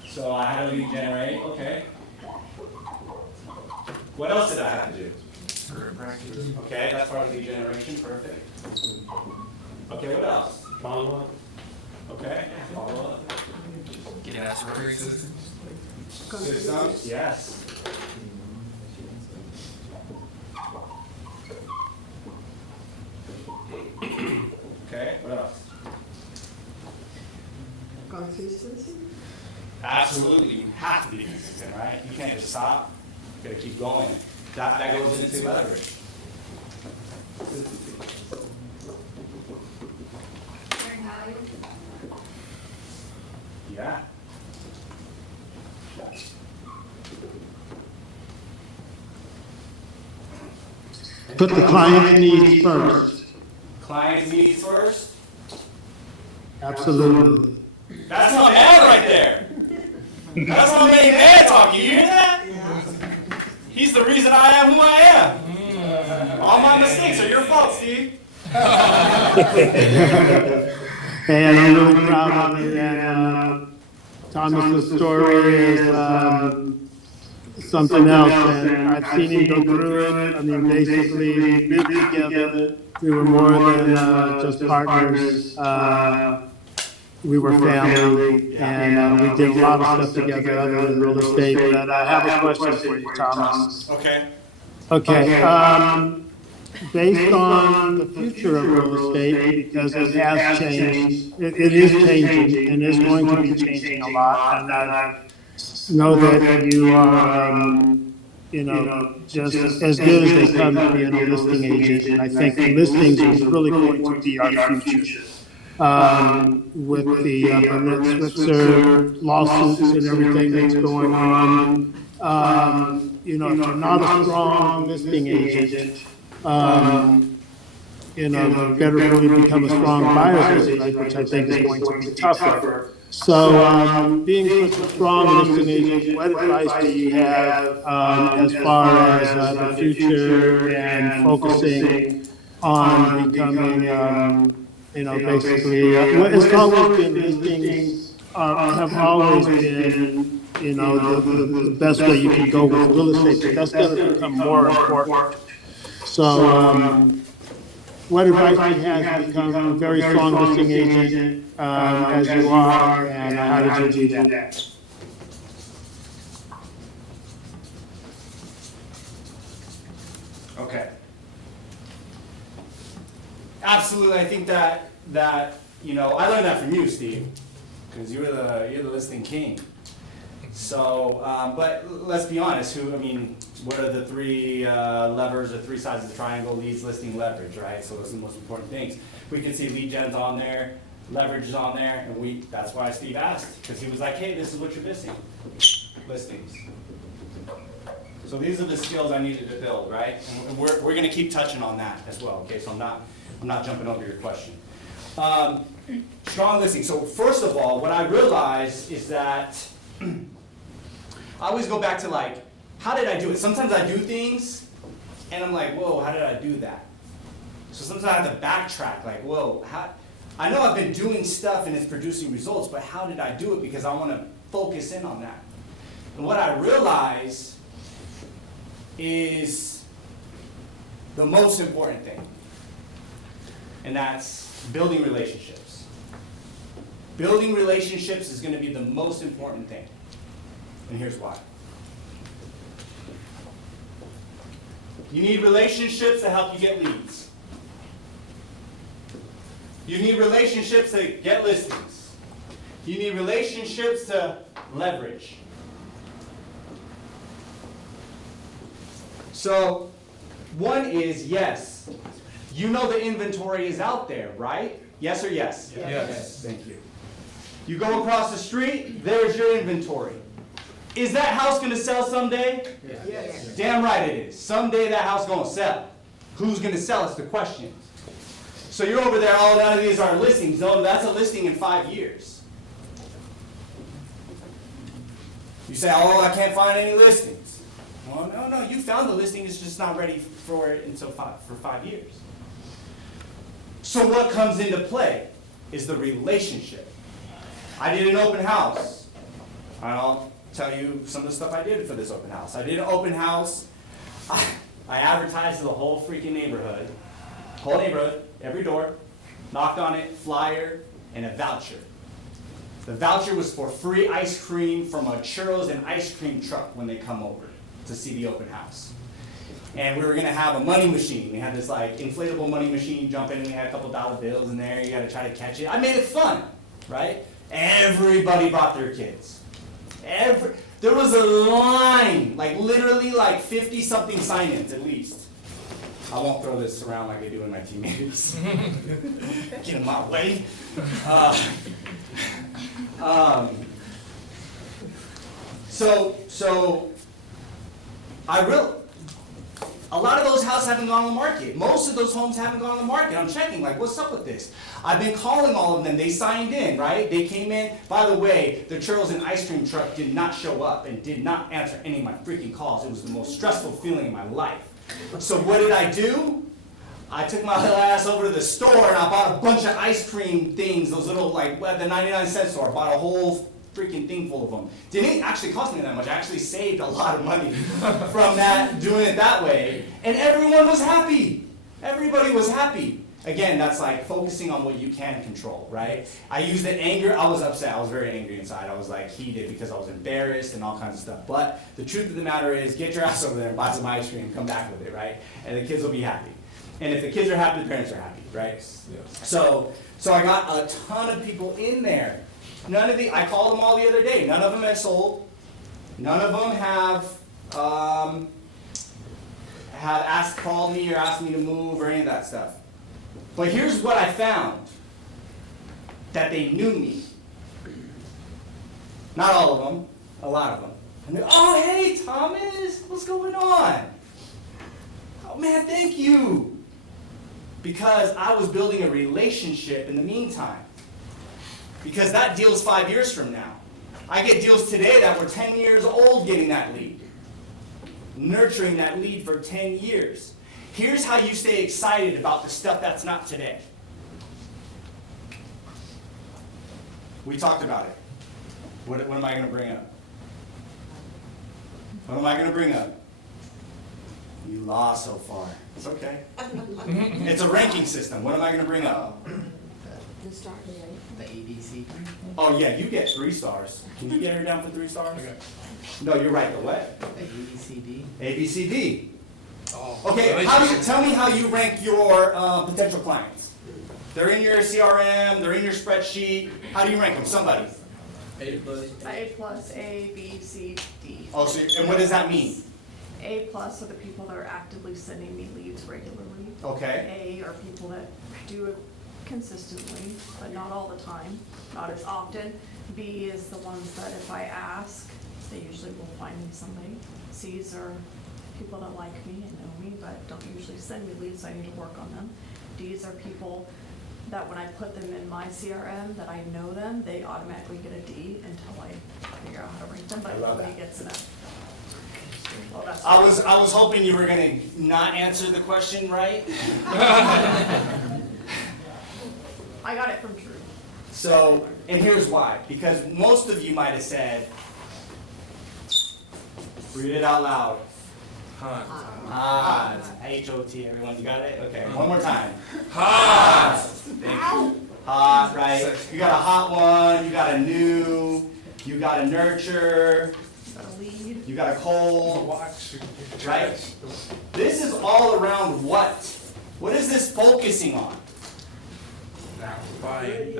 So I had to lead generate, okay. What else did I have to do? Okay, that's part of lead generation, perfect. Okay, what else? Follow up. Okay, follow up. Get asked for systems. Systems, yes. Okay, what else? Consistency? Absolutely, you have to be consistent, right? You can't just stop. You gotta keep going. That goes into leverage. Yeah. Put the client's needs first. Client's needs first. Absolutely. That's my man right there. That's my main man talking. You hear that? He's the reason I am who I am. All my mistakes are your fault, Steve. And I'm really proud of it. And Thomas's story is something else. And I've seen him go through it. Basically, we lived together. We were more than just partners. We were family, and we did a lot of stuff together other than real estate. But I have a question for you, Thomas. Okay. Okay. Based on the future of real estate, because it has changed, it is changing and is going to be changing a lot. And I know that you are, just as good as they come to being a listing agent. And I think listings is really going to be our future. With the Burnett Switzer lawsuits and everything that's going on, if you're not a strong listing agent, you better really become a strong buyer's agent, which I think is going to be tougher. So, being such a strong listing agent, what advice do you have as far as the future and focusing on becoming, basically, it's always been listings have always been, the best way you can go with real estate, but that's going to become more important. So, what advice do you have to become a very strong listing agent as you are, and how did you do that? Okay. Absolutely, I think that I learned that from you, Steve, because you're the listing king. So, but let's be honest. What are the three levers or three sides of the triangle? Leads, listing, leverage, right? So those are the most important things. We can see lead gen's on there, leverage is on there, and that's why Steve asked, because he was like, hey, this is what you're missing. Listings. So these are the skills I needed to build, right? And we're gonna keep touching on that as well, okay? So I'm not jumping over your question. Strong listing. So first of all, what I realized is that I always go back to how did I do it? Sometimes I do things and I'm like, whoa, how did I do that? So sometimes I have to backtrack, whoa, I know I've been doing stuff and it's producing results, but how did I do it? Because I want to focus in on that. And what I realize is the most important thing, and that's building relationships. Building relationships is going to be the most important thing, and here's why. You need relationships to help you get leads. You need relationships to get listings. You need relationships to leverage. So, one is yes. You know the inventory is out there, right? Yes or yes? Yes. Thank you. You go across the street, there's your inventory. Is that house going to sell someday? Yes. Damn right it is. Someday that house going to sell. Who's going to sell is the question. So you're over there, oh, none of these are listings. No, that's a listing in 5 years. You say, oh, I can't find any listings. Well, no, you found the listing, it's just not ready for it until for 5 years. So what comes into play is the relationship. I did an open house. I'll tell you some of the stuff I did for this open house. I did an open house. I advertised to the whole freaking neighborhood. Whole neighborhood, every door. Knocked on it, flyer, and a voucher. The voucher was for free ice cream from a churros and ice cream truck when they come over to see the open house. And we were gonna have a money machine. We had this inflatable money machine, jump in, and we had a couple dollar bills in there. You gotta try to catch it. I made it fun, right? Everybody brought their kids. There was a line, literally 50-something sign-ins at least. I won't throw this around like I do in my team meetings. Get in my way. So a lot of those houses haven't gone on the market. Most of those homes haven't gone on the market. I'm checking, what's up with this? I've been calling all of them. They signed in, right? They came in. By the way, the churros and ice cream truck did not show up and did not answer any of my freaking calls. It was the most stressful feeling in my life. So what did I do? I took my little ass over to the store and I bought a bunch of ice cream things, those little, the 99-cent store. I bought a whole freaking thing full of them. Didn't actually cost me that much. I actually saved a lot of money from that, doing it that way. And everyone was happy. Everybody was happy. Again, that's focusing on what you can control, right? I used the anger. I was upset. I was very angry inside. I was heated because I was embarrassed and all kinds of stuff. But the truth of the matter is, get your ass over there and buy some ice cream, come back with it, right? And the kids will be happy. And if the kids are happy, the parents are happy, right? Yes. So I got a ton of people in there. I called them all the other day. None of them have sold. None of them have called me or asked me to move or any of that stuff. But here's what I found. That they knew me. Not all of them, a lot of them. And they're, oh, hey, Thomas, what's going on? Oh, man, thank you. Because I was building a relationship in the meantime. Because that deal's 5 years from now. I get deals today that were 10 years old getting that lead. Nurturing that lead for 10 years. Here's how you stay excited about the stuff that's not today. We talked about it. What am I going to bring up? What am I going to bring up? You lost so far. It's okay. It's a ranking system. What am I going to bring up? The start rate. The ABC. Oh yeah, you get 3 stars. Can you get her down for 3 stars? No, you're right. The what? The ABCD. A, B, C, D. Oh, Okay, tell me how you rank your potential clients. They're in your CRM, they're in your spreadsheet. How do you rank them? Somebody. A plus. A plus, A, B, C, D. Oh, so, and what does that mean? A plus are the people that are actively sending me leads regularly. Okay. A are people that do it consistently, but not all the time, not as often. B is the ones that if I ask, they usually will find me somebody. C's are people that like me and know me, but don't usually send me leads, so I need to work on them. D's are people that when I put them in my CRM, that I know them, they automatically get a D until I figure out how to rank them, but nobody gets an F. Well, that's. I was hoping you were gonna not answer the question right. I got it from Drew. So, and here's why. Because most of you might have said, read it out loud. Hot. H-O-T, everyone, you got it? Okay, one more time. Hot. Hot, right? You got a hot one, you got a new, you got a nurture, Got a lead. you got a cold, Watch. right? This is all around what? What is this focusing on? Buying.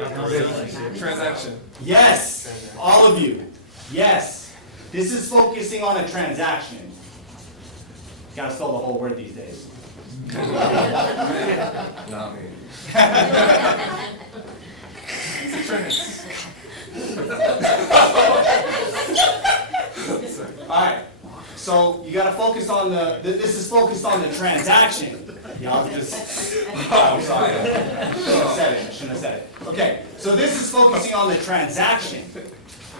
Transaction. Yes, all of you. Yes. This is focusing on a transaction. Gotta spell the whole word these days. Not me. Alright, so you gotta focus on this is focused on the transaction. Y'all just, I'm sorry. Shouldn't have said it. Okay, so this is focusing on the transaction.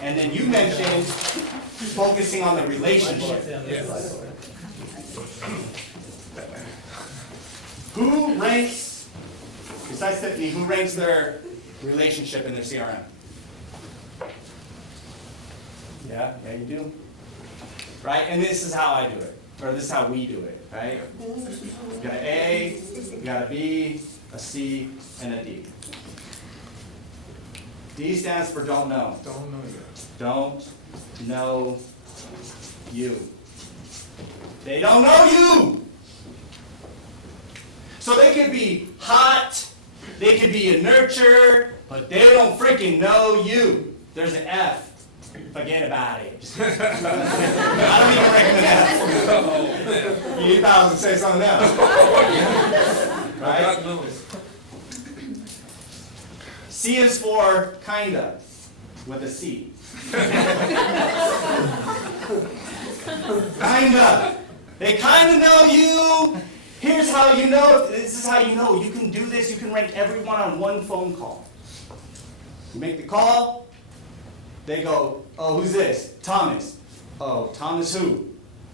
And then you mentioned focusing on the relationship. Yes. Who ranks, besides Tiffany, who ranks their relationship in their CRM? Yeah, you do. Right, and this is how I do it, or this is how we do it, right? You got an A, you got a B, a C, and a D. D stands for don't know. Don't know yet. Don't know you. They don't know you. So they could be hot, they could be a nurture, but they don't freaking know you. There's an F. Forget about it. I don't even recommend F. You thought I was going to say something else. Right? C is for kinda, with a C. Kinda. They kinda know you. Here's how you know. This is how you know. You can do this. You can rank everyone on one phone call. You make the call. They go, oh, who's this? Thomas. Oh, Thomas who?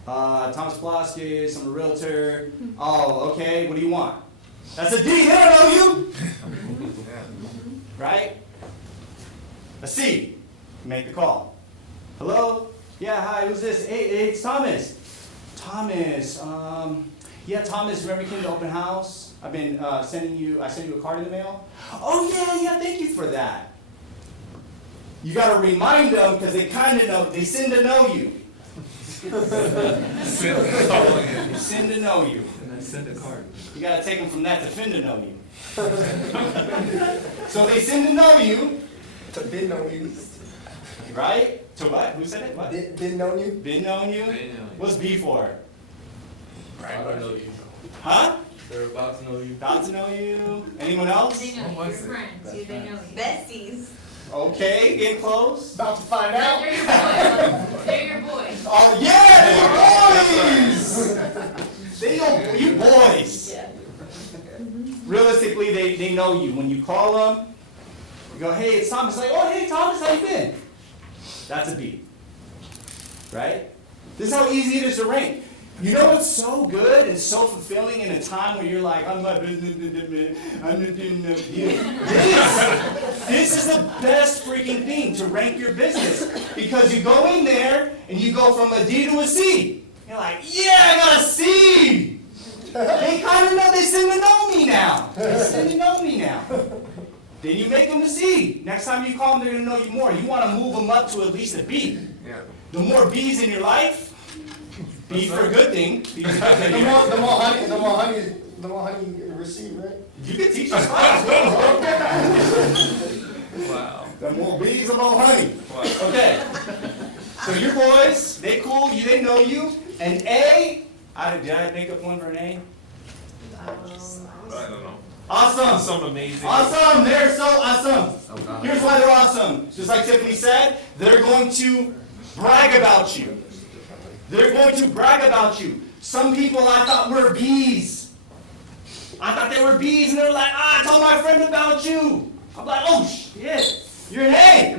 Thomas Paulauskas. I'm a realtor. Oh, okay. What do you want? That's a D. They don't know you. Right? A C. Make the call. Hello? Yeah, hi, who's this? Hey, it's Thomas. Thomas, yeah, Thomas, remember you came to open house? I've been I sent you a card in the mail. Oh, yeah, thank you for that. You gotta remind them, because they kinda know, they seem to know you. They seem to know you. And I send a card. You gotta take them from that to fin to know you. So they seem to know you. To been known you. Right? To what? Who said it? What? Been known you? Been known you? Been known you. What's B for? I don't know you. Huh? They're about to know you. Got to know you. Anyone else? They know What you, was your it? friends, you, they know you. Besties. Okay, getting close. About to find No, out. they're your boys. They're your boys. Oh yeah, they're boys. They know you boys. Yeah. Realistically, they know you. When you call them, go, hey, it's Thomas. Like, oh, hey, Thomas, how you been? That's a B. Right? This is how easy it is to rank. You know what's so good and so fulfilling in a time where you're like, I'm my business, I'm not doing enough here. This is the best freaking thing, to rank your business. Because you go in there and you go from a D to a C. You're like, yeah, I got a C! They kind of know, they seem to know me now. Then you make them a C. Next time you call them, they're going to know you more. You want to move them up to at least a B. Yeah. The more B's in your life, B for a good thing. B for a good thing. The more honey you receive, right? You can teach us class. Wow. The more bees, the more honey. Wow. Okay. So your boys, they cool, they know you. And A, did I make up one for an A? I don't know. Awesome. Some amazing. Awesome. They're so awesome. Oh, God. Here's why they're awesome. Just like Tiffany said, they're going to brag about you. They're going to brag about you. Some people I thought were B's. I thought they were B's, and they're like, I told my friend about you. I'm like, oh shit, you're an A.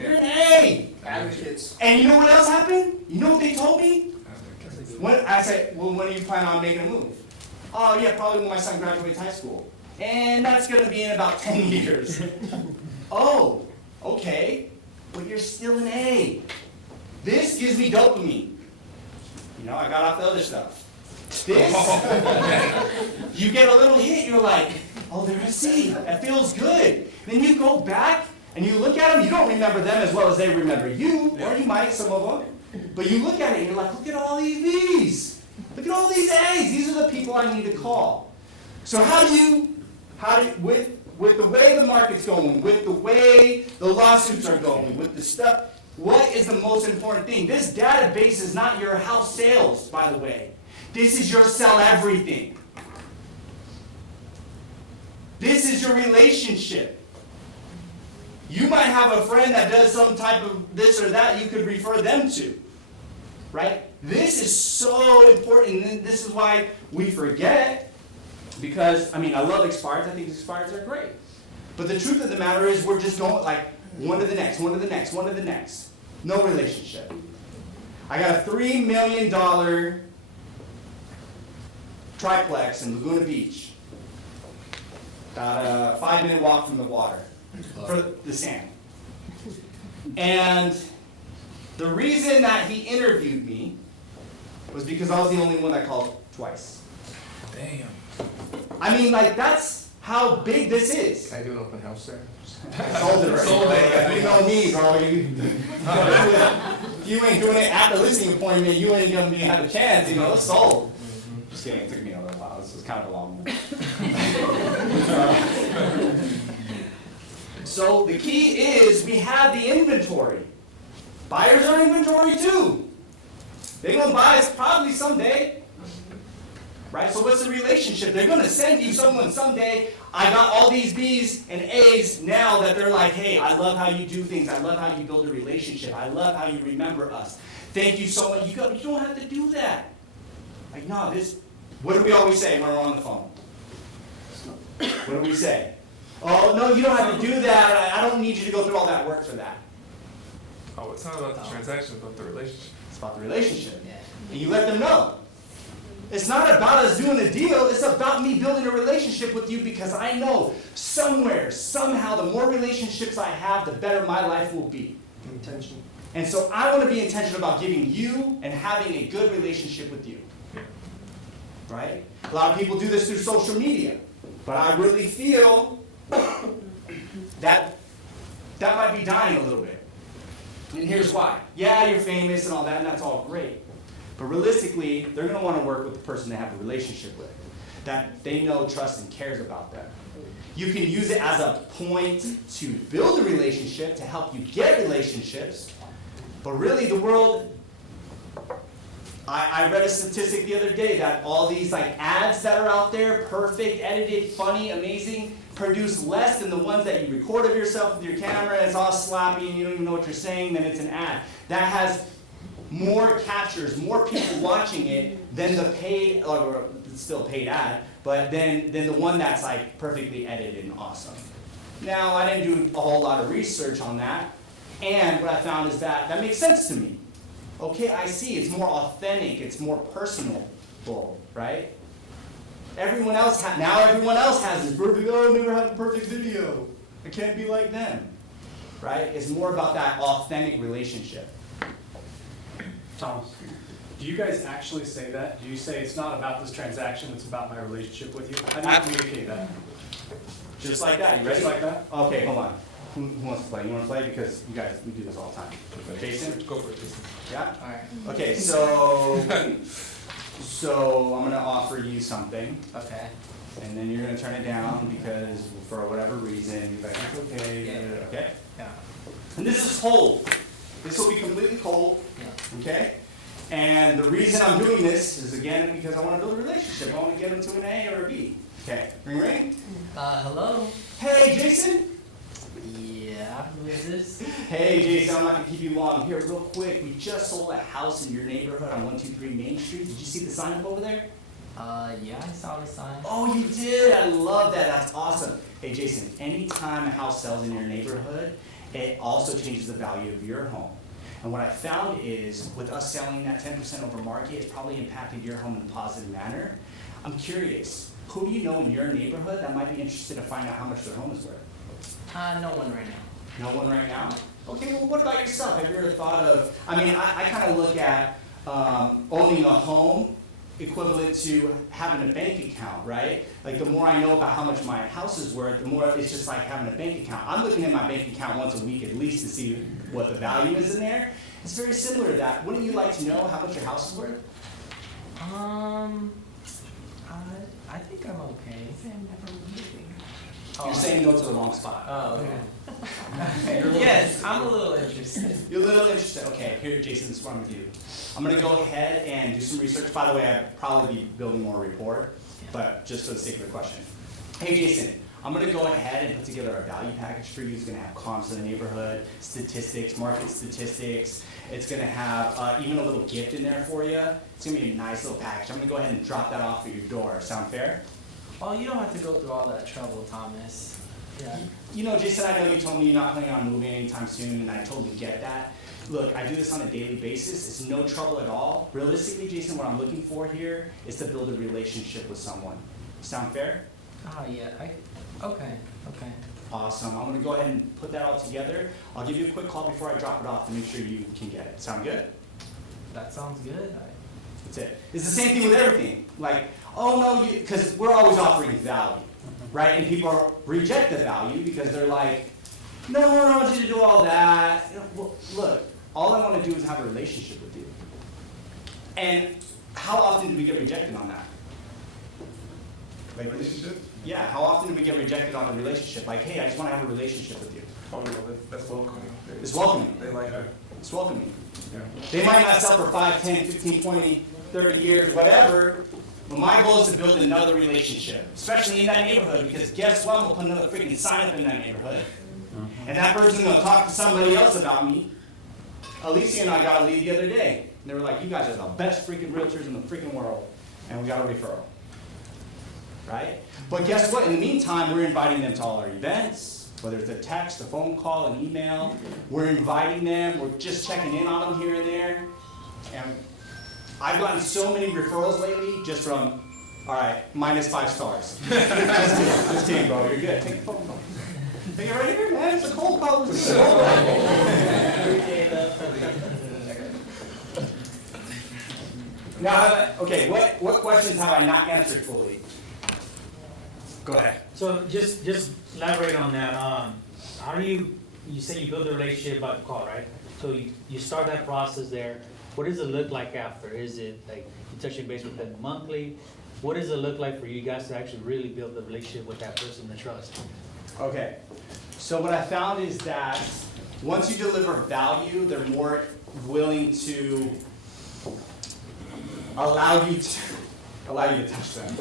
You're an A. Advocates. And you know what else happened? You know what they told me? When I said, well, when do you plan on making a move? Oh yeah, probably when my son graduates high school. And that's gonna be in about 10 years. Oh, okay, but you're still an A. This gives me dopamine. You know, I got off the other stuff. This, you get a little hit, you're like, oh, they're a C. That feels good. Then you go back and you look at them, you don't remember them as well as they remember you, or you might, some of them. But you look at it and you're like, look at all these B's. Look at all these A's. These are the people I need to call. So with the way the market's going, with the way the lawsuits are going, with the stuff, what is the most important thing? This database is not your house sales, by the way. This is your sell everything. This is your relationship. You might have a friend that does some type of this or that you could refer them to. Right? This is so important, and this is why we forget, because, I mean, I love expireds, I think expireds are great. But the truth of the matter is we're just going like one to the next, one to the next, one to the next. No relationship. I got a $3 million triplex in Laguna Beach. About a 5-minute walk from the water, for the sand. And the reason that he interviewed me was because I was the only one that called twice. Damn. I mean, like, that's how big this is. Can I do an open house there? Sold it already. You know me, bro. You ain't doing it at the listing appointment. You ain't gonna have a chance. You know, it's sold. Just kidding. It took me a little while. This was kind of a long one. So the key is we have the inventory. Buyers are inventory too. They're gonna buy us probably someday. Right? So what's the relationship? They're gonna send you someone someday. I got all these B's and A's now that they're like, hey, I love how you do things. I love how you build a relationship. I love how you remember us. Thank you so much. You don't have to do that. Like, no, what do we always say when we're on the phone? What do we say? Oh, no, you don't have to do that. I don't need you to go through all that work for that. Oh, it's not about the transaction, but the relationship. It's about the relationship. And you let them know. It's not about us doing a deal. It's about me building a relationship with you because I know somewhere, somehow, the more relationships I have, the better my life will be. Intention. And so I want to be intentional about giving you and having a good relationship with you. Right? A lot of people do this through social media. But I really feel that might be dying a little bit. And here's why. Yeah, you're famous and all that, and that's all great. But realistically, they're going to want to work with the person they have a relationship with, that they know, trust, and cares about them. You can use it as a point to build a relationship, to help you get relationships. But really, the world, I read a statistic the other day that all these like ads that are out there, perfect, edited, funny, amazing, produce less than the ones that you record of yourself with your camera. It's all sloppy and you don't even know what you're saying, then it's an ad. That has more captures, more people watching it than the paid, or still paid ad, but then the one that's like perfectly edited and awesome. Now, I didn't do a whole lot of research on that, and what I found is that that makes sense to me. Okay, I see, it's more authentic, it's more personal, right? Everyone else has this perfect, oh, I'll never have a perfect video. I can't be like them, right? It's more about that authentic relationship. Thomas, do you guys actually say that? Do you say it's not about this transaction, it's about my relationship with you? How do you communicate that? Just like that, you ready? Just like that? Okay, hold on. Who wants to play? You want to play? Because you guys, we do this all the time. Jason? Go for it, Jason. Yeah? Alright. Okay, so I'm gonna offer you something, Okay. and then you're gonna turn it down because for whatever reason, you're like, it's okay, Yeah. okay? Yeah. And this is cold. This will be completely cold, Yeah. okay? And the reason I'm doing this is again because I want to build a relationship. I want to get them to an A or a B. Okay, ring ring. Hello? Hey, Jason. Yeah, who is this? Hey, Jason, I'm not gonna keep you long. Here, real quick, we just sold a house in your neighborhood on 123 Main Street. Did you see the sign up over there? Yeah, I saw the sign. Oh, you did? I love that. That's awesome. Hey, Jason, anytime a house sells in your neighborhood, it also changes the value of your home. And what I found is, with us selling that 10% over market, it's probably impacted your home in a positive manner. I'm curious, who do you know in your neighborhood that might be interested to find out how much their home is worth? No one right now. No one right now? Okay, well, what about yourself? Have you ever thought of, I mean, I kind of look at owning a home equivalent to having a bank account, right? Like the more I know about how much my house is worth, the more it's just like having a bank account. I'm looking at my bank account once a week at least to see what the value is in there. It's very similar to that. Wouldn't you like to know how much your house is worth? I think I'm okay. I'm never moving. You're saying no to the wrong spot. Oh, okay. You're a little- Yes, I'm a little interested. You're a little interested. Okay, here, Jason, this is what I'm gonna do. I'm gonna go ahead and do some research. By the way, I'd probably be building more rapport, but just for the sake of the question. Hey, Jason, I'm gonna go ahead and put together a value package for you. It's gonna have comps in the neighborhood, statistics, market statistics. It's gonna have even a little gift in there for you. It's gonna be a nice little package. I'm gonna go ahead and drop that off at your door. Sound fair? Oh, you don't have to go through all that trouble, Thomas. Yeah. You know, Jason, I know you told me you're not planning on moving anytime soon, and I totally get that. Look, I do this on a daily basis. It's no trouble at all. Realistically, Jason, what I'm looking for here is to build a relationship with someone. Sound fair? Oh, yeah. Okay. Awesome. I'm gonna go ahead and put that all together. I'll give you a quick call before I drop it off to make sure you can get it. Sound good? That sounds good. That's it. It's the same thing with everything. Like, oh no, because we're always offering value, right? And people reject the value because they're like, no, I don't want you to do all that. You know, well, look, all I want to do is have a relationship with you. And how often do we get rejected on that? Like, Relationship? yeah, how often do we get rejected on a relationship? Like, hey, I just want to have a relationship with you. Oh, no, that's welcoming. It's welcoming. They like that. It's welcoming. Yeah. They might not sell for 5, 10, 15, 20, 30 years, whatever, but my goal is to build another relationship, especially in that neighborhood, because guess what? We'll put another freaking sign up in that neighborhood. And that person's gonna talk to somebody else about me. Alicia and I got a lead the other day. And they were like, you guys are the best freaking realtors in the freaking world. And we got a referral. Right? But guess what? In the meantime, we're inviting them to all our events, whether it's a text, a phone call, an email. We're inviting them. We're just checking in on them here and there. And I've gotten so many referrals lately just from, all right, -5 stars. Just kidding, bro. You're good. Take the phone call. Take it right here, man. It's a cold call. It's a cold call. Now, okay, what questions have I not answered fully? Go ahead. So just elaborate on that. How do you say you build a relationship by call, right? So you start that process there. What does it look like after? Is it like you touching base with them monthly? What does it look like for you guys to actually really build the relationship with that person, the trust? Okay, so what I found is that once you deliver value, they're more willing to allow you to touch them.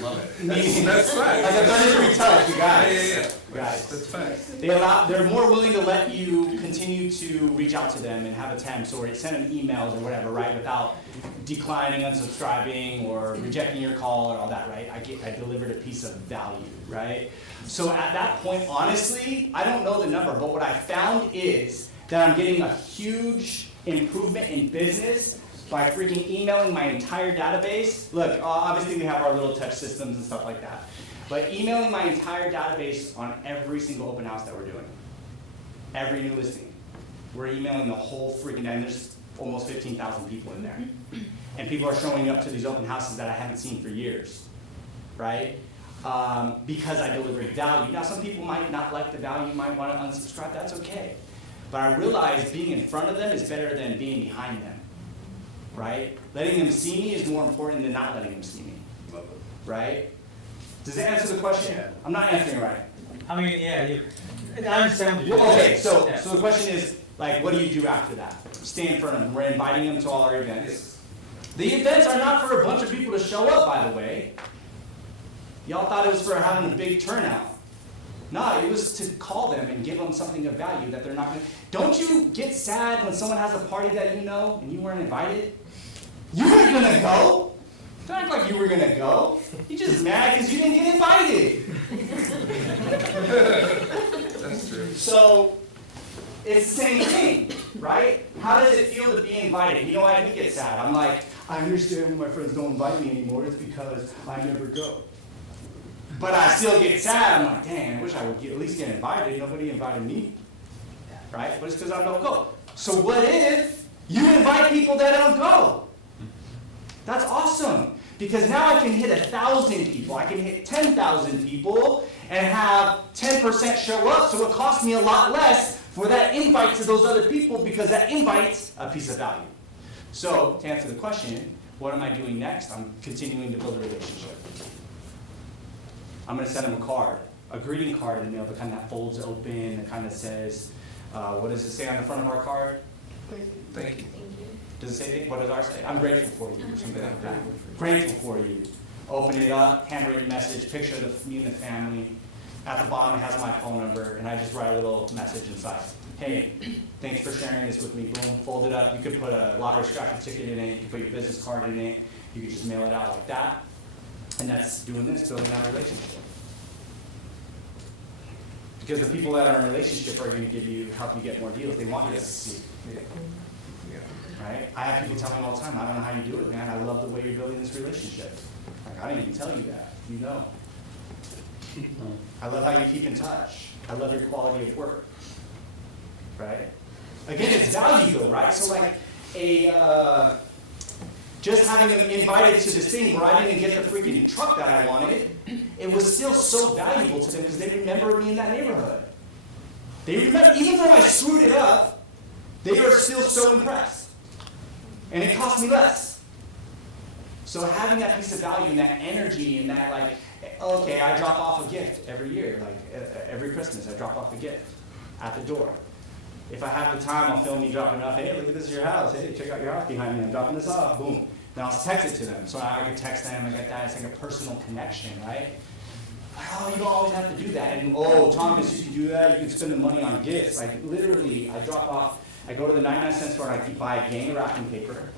Love it. Meaning- That's right. Like a third-degree touch, you guys. Yeah. Guys. That's facts. They're more willing to let you continue to reach out to them and have attempts or send them emails or whatever, right, without declining, unsubscribing, or rejecting your call and all that, right? I delivered a piece of value, right? So at that point, honestly, I don't know the number, but what I found is that I'm getting a huge improvement in business by freaking emailing my entire database. Look, obviously we have our little touch systems and stuff like that, but emailing my entire database on every single open house that we're doing. Every new listing. We're emailing the whole freaking, and there's almost 15,000 people in there. And people are showing up to these open houses that I haven't seen for years, right? Because I delivered value. Now some people might not like the value, might want to unsubscribe, that's okay. But I realize being in front of them is better than being behind them, right? Letting them see me is more important than not letting them see me, right? Does that answer the question? Yeah. I'm not answering right. I mean, yeah, I understand what you're Well, okay, so Yeah. the question is, like, what do you do after that? Stay in front of them. We're inviting them to all our events. The events are not for a bunch of people to show up, by the way. Y'all thought it was for having a big turnout. No, it was to call them and give them something of value that they're not going to. Don't you get sad when someone has a party that you know and you weren't invited? You weren't going to go. Don't act like you were going to go. You're just mad because you didn't get invited. That's true. So, it's the same thing, right? How does it feel to be invited? You know, I do get sad. I'm like, I understand when my friends don't invite me anymore. It's because I never go. But I still get sad. I'm like, dang, I wish I would at least get invited. Nobody invited me, right? But it's because I don't go. So what if you invite people that don't go? That's awesome. Because now I can hit 1,000 people. I can hit 10,000 people and have 10% show up. So it costs me a lot less for that invite to those other people because that invite's a piece of value. So to answer the question, what am I doing next? I'm continuing to build a relationship. I'm going to send them a card, a greeting card in the mail, the kind that folds open, that kind of says, what does it say on the front of our card? Thank you. Does it say, what does ours say? I'm grateful for you, or something like that. Grateful for you. Open it up, handwritten message, picture of me and the family. At the bottom, it has my phone number, and I just write a little message inside. Hey, thanks for sharing this with me. Boom, fold it up. You could put a lottery scratcher ticket in it. You could put your business card in it. You could just mail it out like that. And that's doing this, building that relationship. Because the people that are in a relationship are going to help you get more deals. They want you to succeed. Right? I have people tell me all the time, I don't know how you do it, man. I love the way you're building this relationship. Like, I didn't even tell you that. You know. I love how you keep in touch. I love your quality of work. Right? Again, it's value though, right? So like just having them invited to this thing where I didn't get the freaking truck that I wanted, it was still so valuable to them because they remember me in that neighborhood. They remember, even though I screwed it up, they are still so impressed. And it cost me less. So having that piece of value and that energy and that like, okay, I drop off a gift every year, like every Christmas I drop off a gift at the door. If I have the time, I'll film me dropping it off. Hey, look at this is your house. Hey, check out your house behind me. I'm dropping this off. Boom. Then I'll text it to them. So I can text them. I get that. It's like a personal connection, right? Like, oh, you don't always have to do that. And oh, Thomas, you can do that. You can spend the money on gifts. Like literally, I drop off. I go to the 99-cent store and I buy a gang of wrapping paper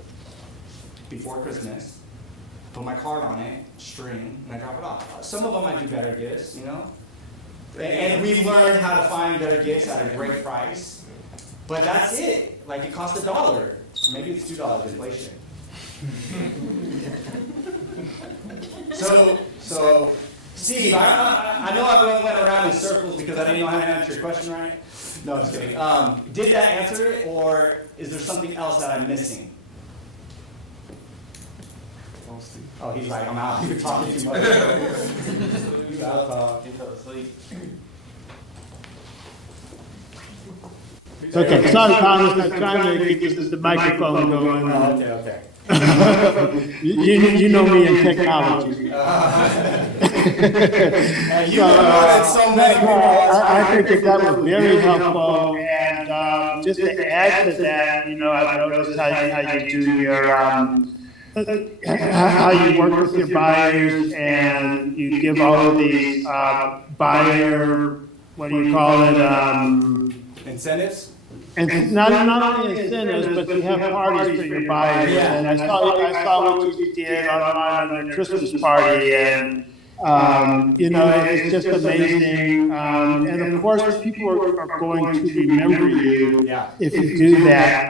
before Christmas. Put my card on it, string, and I drop it off. Some of them I do better gifts, you know. And we've learned how to find better gifts at a great price. But that's it. Like it costs $1. Maybe it's $2 inflation. So, Steve, I know I went around in circles because I didn't know how to answer your question right. No, just kidding. Did that answer it, or is there something else that I'm missing? Oh, he's like, I'm out. You're talking too much. You out talking. He fell asleep. Okay, sorry, Thomas, I'm trying to keep the microphone going. Okay. You know me in technology. I think that was very helpful, and just to add to that, I've noticed how you do your, how you work with your buyers, and you give all of these buyer, what do you call it? Incentives? and not only incentives, but you have parties for your buyers. Yeah. And I saw what you did on the Christmas party, and you know, it's just amazing. And of course, people are going to remember you Yeah. if you do that.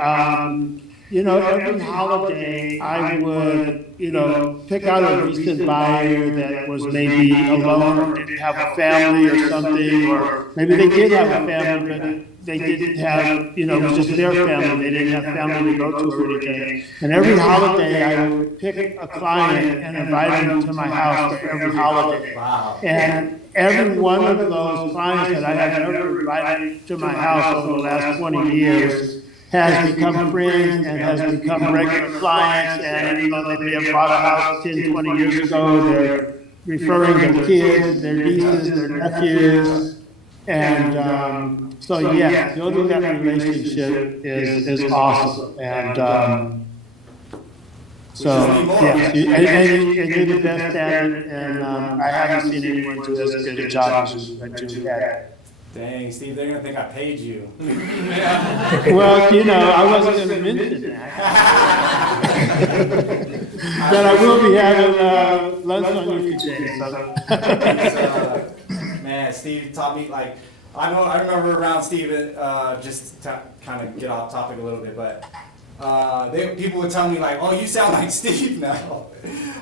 You know, every holiday I would, you know, pick out a recent buyer that was maybe alone or didn't have a family or something, or maybe they did have a family, but they didn't have, you know, it was just their family. They didn't have family to go to or anything. And every holiday I would pick a client and invite them to my house for every holiday. Wow. And every one of those clients that I have ever invited to my house over the last 20 years has become friends and has become regular clients. And you know, they may have bought a house 10, 20 years ago. They're referring their kids, their nieces, their nephews. And so yeah, building that relationship is awesome. And so yeah, and you're the best at it. And I haven't seen anyone do as good a job as you had. Dang, Steve, they're gonna think I paid you. Well, you know, I wasn't going to mention that. But I will be having lunch on you today. So. Man, Steve taught me, like, I remember around Steve, just to kind of get off topic a little bit, but people would tell me, like, oh, you sound like Steve now.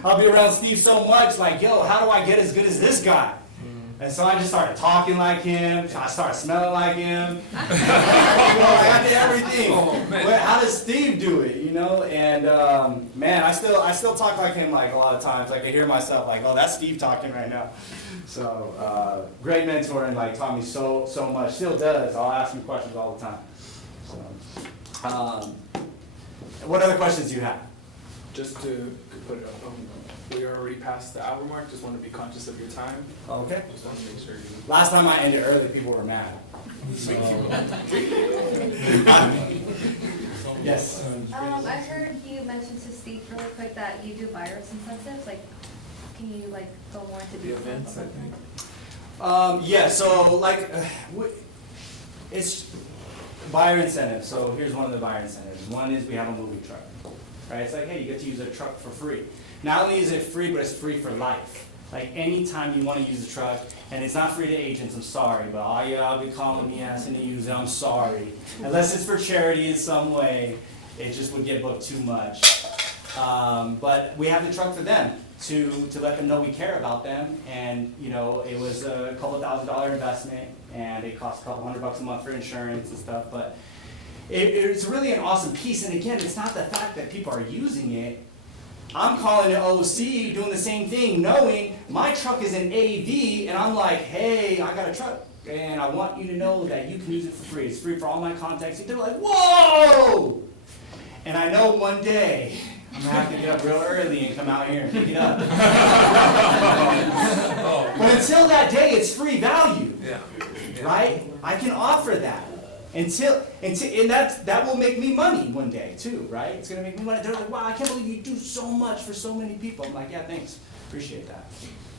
I'll be around Steve so much, like, yo, how do I get as good as this guy? And so I just started talking like him. I started smelling like him. You know, I did everything. Oh, man. But how does Steve do it? You know, and man, I still talk like him like a lot of times. Like I hear myself like, oh, that's Steve talking right now. So great mentor and like taught me so much. Still does. I'll ask him questions all the time. So, what other questions do you have? Just to put it up, we are already past the hour mark. Just want to be conscious of your time. Okay. Just want to make sure you. Last time I ended early, people were mad. So. Yes. I heard you mention to Steve really quick that you do virus incentives. Like, can you like go more into The detail events, I about think. Yeah. So like, it's buyer incentives. So here's one of the buyer incentives. One is we have a moving truck. Right? It's like, hey, you get to use a truck for free. Not only is it free, but it's free for life. Like anytime you want to use the truck, and it's not free to agents, I'm sorry, but all y'all be calling me asking to use it, I'm sorry. Unless it's for charity in some way, it just would get booked too much. But we have the truck for them to let them know we care about them, and you know, it was a couple $1,000 investment, and it cost a couple $100 a month for insurance and stuff, but it's really an awesome piece. And again, it's not the fact that people are using it. I'm calling the OC doing the same thing, knowing my truck is an AV, and I'm like, hey, I got a truck, and I want you to know that you can use it for free. It's free for all my contacts. They're like, whoa! And I know one day I'm gonna have to get up real early and come out here and pick it up. But until that day, it's free value, right? I can offer that. And that will make me money one day too, right? It's gonna make me money. They're like, wow, I can't believe you do so much for so many people. I'm like, yeah, thanks, appreciate that.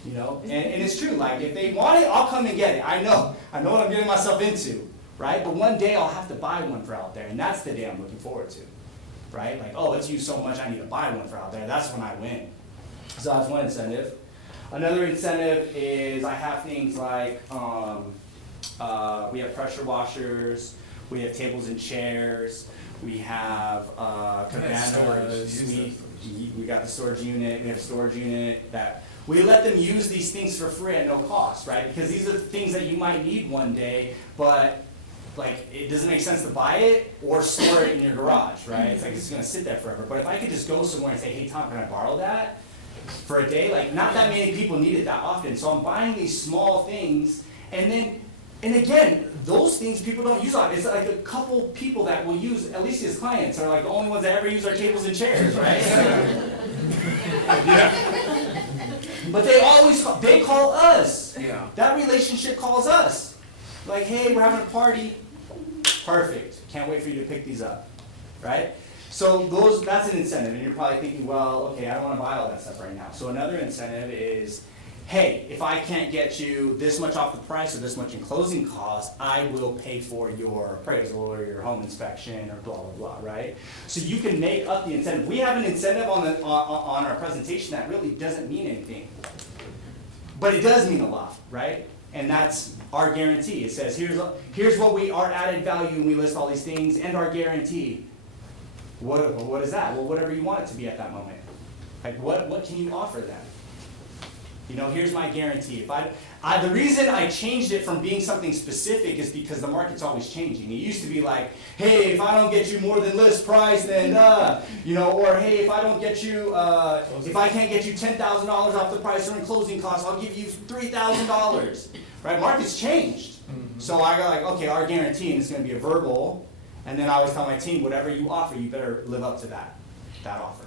You know, and it's true. Like if they want it, I'll come and get it. I know what I'm getting myself into, right? But one day I'll have to buy one for out there, and that's the day I'm looking forward to, right? Like, oh, it's used so much, I need to buy one for out there. That's when I win. So that's one incentive. Another incentive is I have things like we have pressure washers. We have tables and chairs. We have cabanas. We got the storage unit. We have a storage unit that we let them use these things for free at no cost, right? Because these are the things that you might need one day, but like it doesn't make sense to buy it or store it in your garage, right? It's like it's gonna sit there forever. But if I could just go somewhere and say, hey Tom, can I borrow that for a day? Like not that many people need it that often. So I'm buying these small things, and again, those things people don't use a lot. It's like a couple people that will use, at least his clients are like the only ones that ever use our tables and chairs, right? Yeah. But they call us. Yeah. That relationship calls us. Like, hey, we're having a party. Perfect. Can't wait for you to pick these up, right? So that's an incentive, and you're probably thinking, well, okay, I don't want to buy all that stuff right now. So another incentive is hey, if I can't get you this much off the price or this much in closing costs, I will pay for your appraisal or your home inspection or blah, blah, blah, right? So you can make up the incentive. We have an incentive on our presentation that really doesn't mean anything. But it does mean a lot, right? And that's our guarantee. It says, here's what our added value, and we list all these things, and our guarantee. What is that? Well, whatever you want it to be at that moment. Like, what can you offer them? You know, here's my guarantee. The reason I changed it from being something specific is because the market's always changing. It used to be like, hey, if I don't get you more than list price, then you know, or hey, if I don't get you, if I can't get you $10,000 off the price or in closing costs, I'll give you $3,000. Right? Market's changed. So I got like, okay, our guarantee, and it's going to be a verbal, and then I always tell my team, whatever you offer, you better live up to that offer.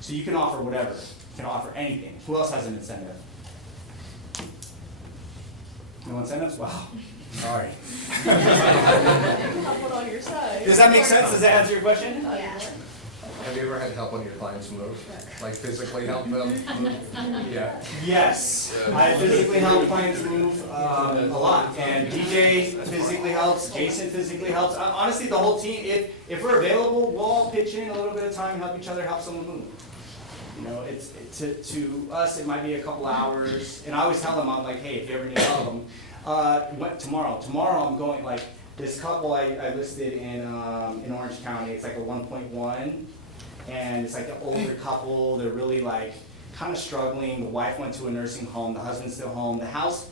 So you can offer whatever. You can offer anything. Who else has an incentive? No incentives? Wow. Sorry. Help on your side. Does that make sense? Does that answer your question? Yeah. Have you ever had help on your clients move? Like physically help them move? Yeah. Yes. I physically help clients move a lot. And DJ physically helps, Jason physically helps. Honestly, the whole team, if we're available, we'll all pitch in a little bit of time and help each other help someone move. You know, to us, it might be a couple hours. And I always tell them, I'm like, hey, if you ever need help, tomorrow I'm going, like, this couple I listed in Orange County, it's like a 1.1, and it's like an older couple. They're really like kind of struggling. The wife went to a nursing home, the husband's still home. The house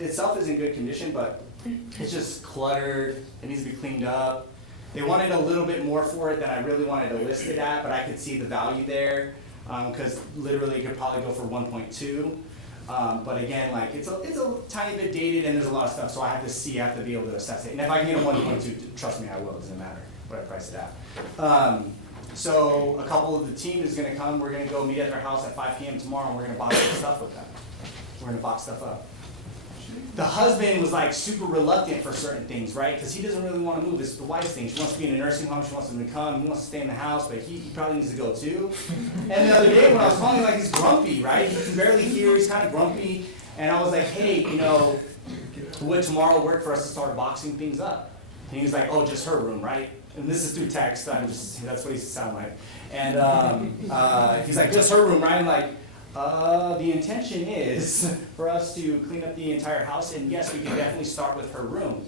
itself is in good condition, but it's just cluttered. It needs to be cleaned up. They wanted a little bit more for it than I really wanted to list it at, but I could see the value there, because literally it could probably go for 1.2. But again, like it's a tiny bit dated and there's a lot of stuff, so I have to be able to assess it. And if I can get a 1.2, trust me, I will. It doesn't matter what I price it at. So a couple of the team is going to come. We're going to go meet at their house at 5 p.m. tomorrow, and we're going to box some stuff with them. We're going to box stuff up. The husband was like super reluctant for certain things, right? Because he doesn't really want to move. It's the wife's thing. She wants to be in a nursing home. She wants him to come. He wants to stay in the house, but he probably needs to go too. And the other day when I was calling, like, he's grumpy, right? He can barely hear. He's kind of grumpy. And I was like, hey, you know, would tomorrow work for us to start boxing things up? And he was like, oh, just her room, right? And this is through text. That's what he used to sound like. And he's like, just her room, right? I'm like, the intention is for us to clean up the entire house, and yes, we can definitely start with her room.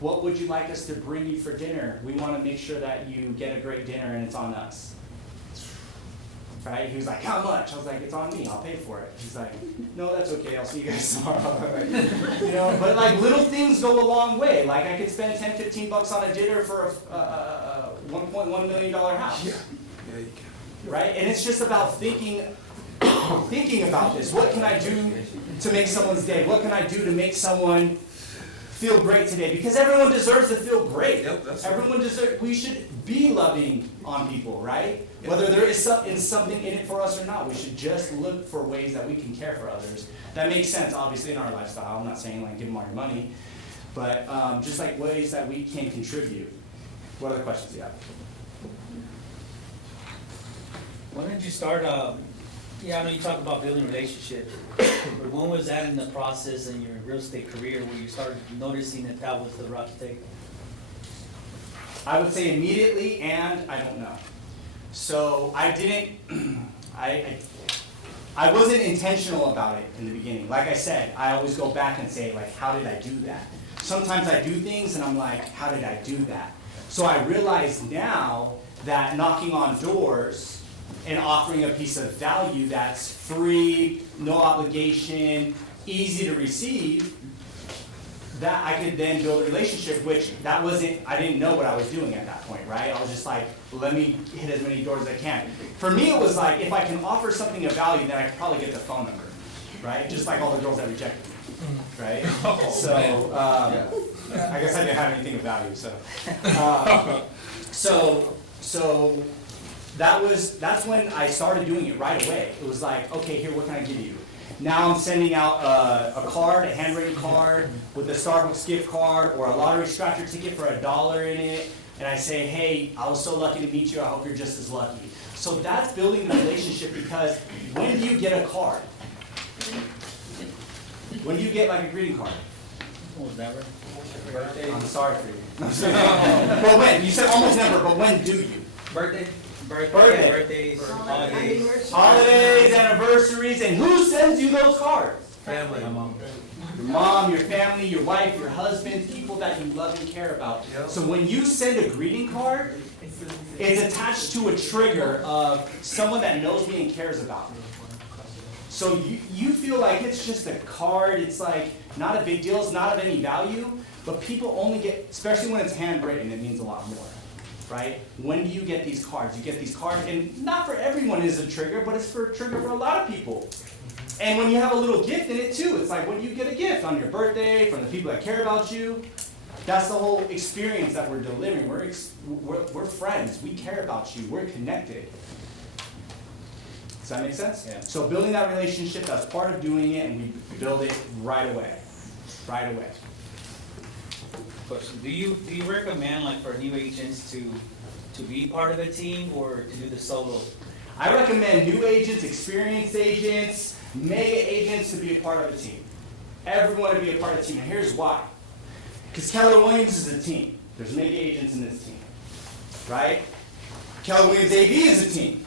What would you like us to bring you for dinner? We want to make sure that you get a great dinner, and it's on us. Right? He was like, how much? I was like, it's on me. I'll pay for it. He's like, no, that's okay. I'll see you guys tomorrow. You know, but like little things go a long way. Like I could spend $10, $15 on a dinner for a $1.1 million house. Yeah, you can. Right? And it's just about thinking about this. What can I do to make someone's day? What can I do to make someone feel great today? Because everyone deserves to feel great. Yep, that's everyone deserves. We should be loving on people, right? Yep. Whether there is something in it for us or not, we should just look for ways that we can care for others. That makes sense, obviously, in our lifestyle. I'm not saying like give them all your money, but just like ways that we can contribute. What other questions do you have? When did you start? Yeah, I know you talk about building relationships, but when was that in the process in your real estate career where you started noticing that was the route to take? I would say immediately, and I don't know. So I didn't, I wasn't intentional about it in the beginning. Like I said, I always go back and say, like, how did I do that? Sometimes I do things and I'm like, how did I do that? So I realize now that knocking on doors and offering a piece of value that's free, no obligation, easy to receive, that I could then build a relationship, which that wasn't, I didn't know what I was doing at that point, right? I was just like, let me hit as many doors as I can. For me, it was like, if I can offer something of value, then I could probably get the phone number, right? Just like all the girls that rejected me, right? I guess I didn't have anything of value, so that's when I started doing it right away. It was like, okay, here, what can I give you? Now I'm sending out a card, a handwritten card with a Starbucks gift card or a lottery scratcher ticket for $1 in it. And I say, hey, I was so lucky to meet you. I hope you're just as lucky. So that's building the relationship, because when do you get a card? When do you get like a greeting card? Almost never. I'm sorry for you. Well, when? You said almost never, but when do you? Birthday. Birthday. Birthdays, holidays. Holidays, anniversaries, and who sends you those cards? Family. My mom. Your mom, your family, your wife, your husband, people that you love and care about. Yep. So when you send a greeting card, it's attached to a trigger of someone that knows me and cares about me. So you feel like it's just a card, it's like not a big deal, it's not of any value, but people only get, especially when it's handwritten, it means a lot more, right? When do you get these cards? You get these cards, and not for everyone is a trigger, but it's for a trigger for a lot of people. And when you have a little gift in it too, it's like when you get a gift on your birthday from the people that care about you, that's the whole experience that we're delivering. We're friends, we care about you, we're connected. Does that make sense? Yeah. So building that relationship, that's part of doing it, and we build it right away. Right away. Question: Do you recommend like for new agents to be part of a team or to do the solo? I recommend new agents, experienced agents, mega agents to be a part of a team. Everyone to be a part of a team, and here's why. Because Keller Williams is a team. There's mega agents in this team, right? Keller Williams AV is a team.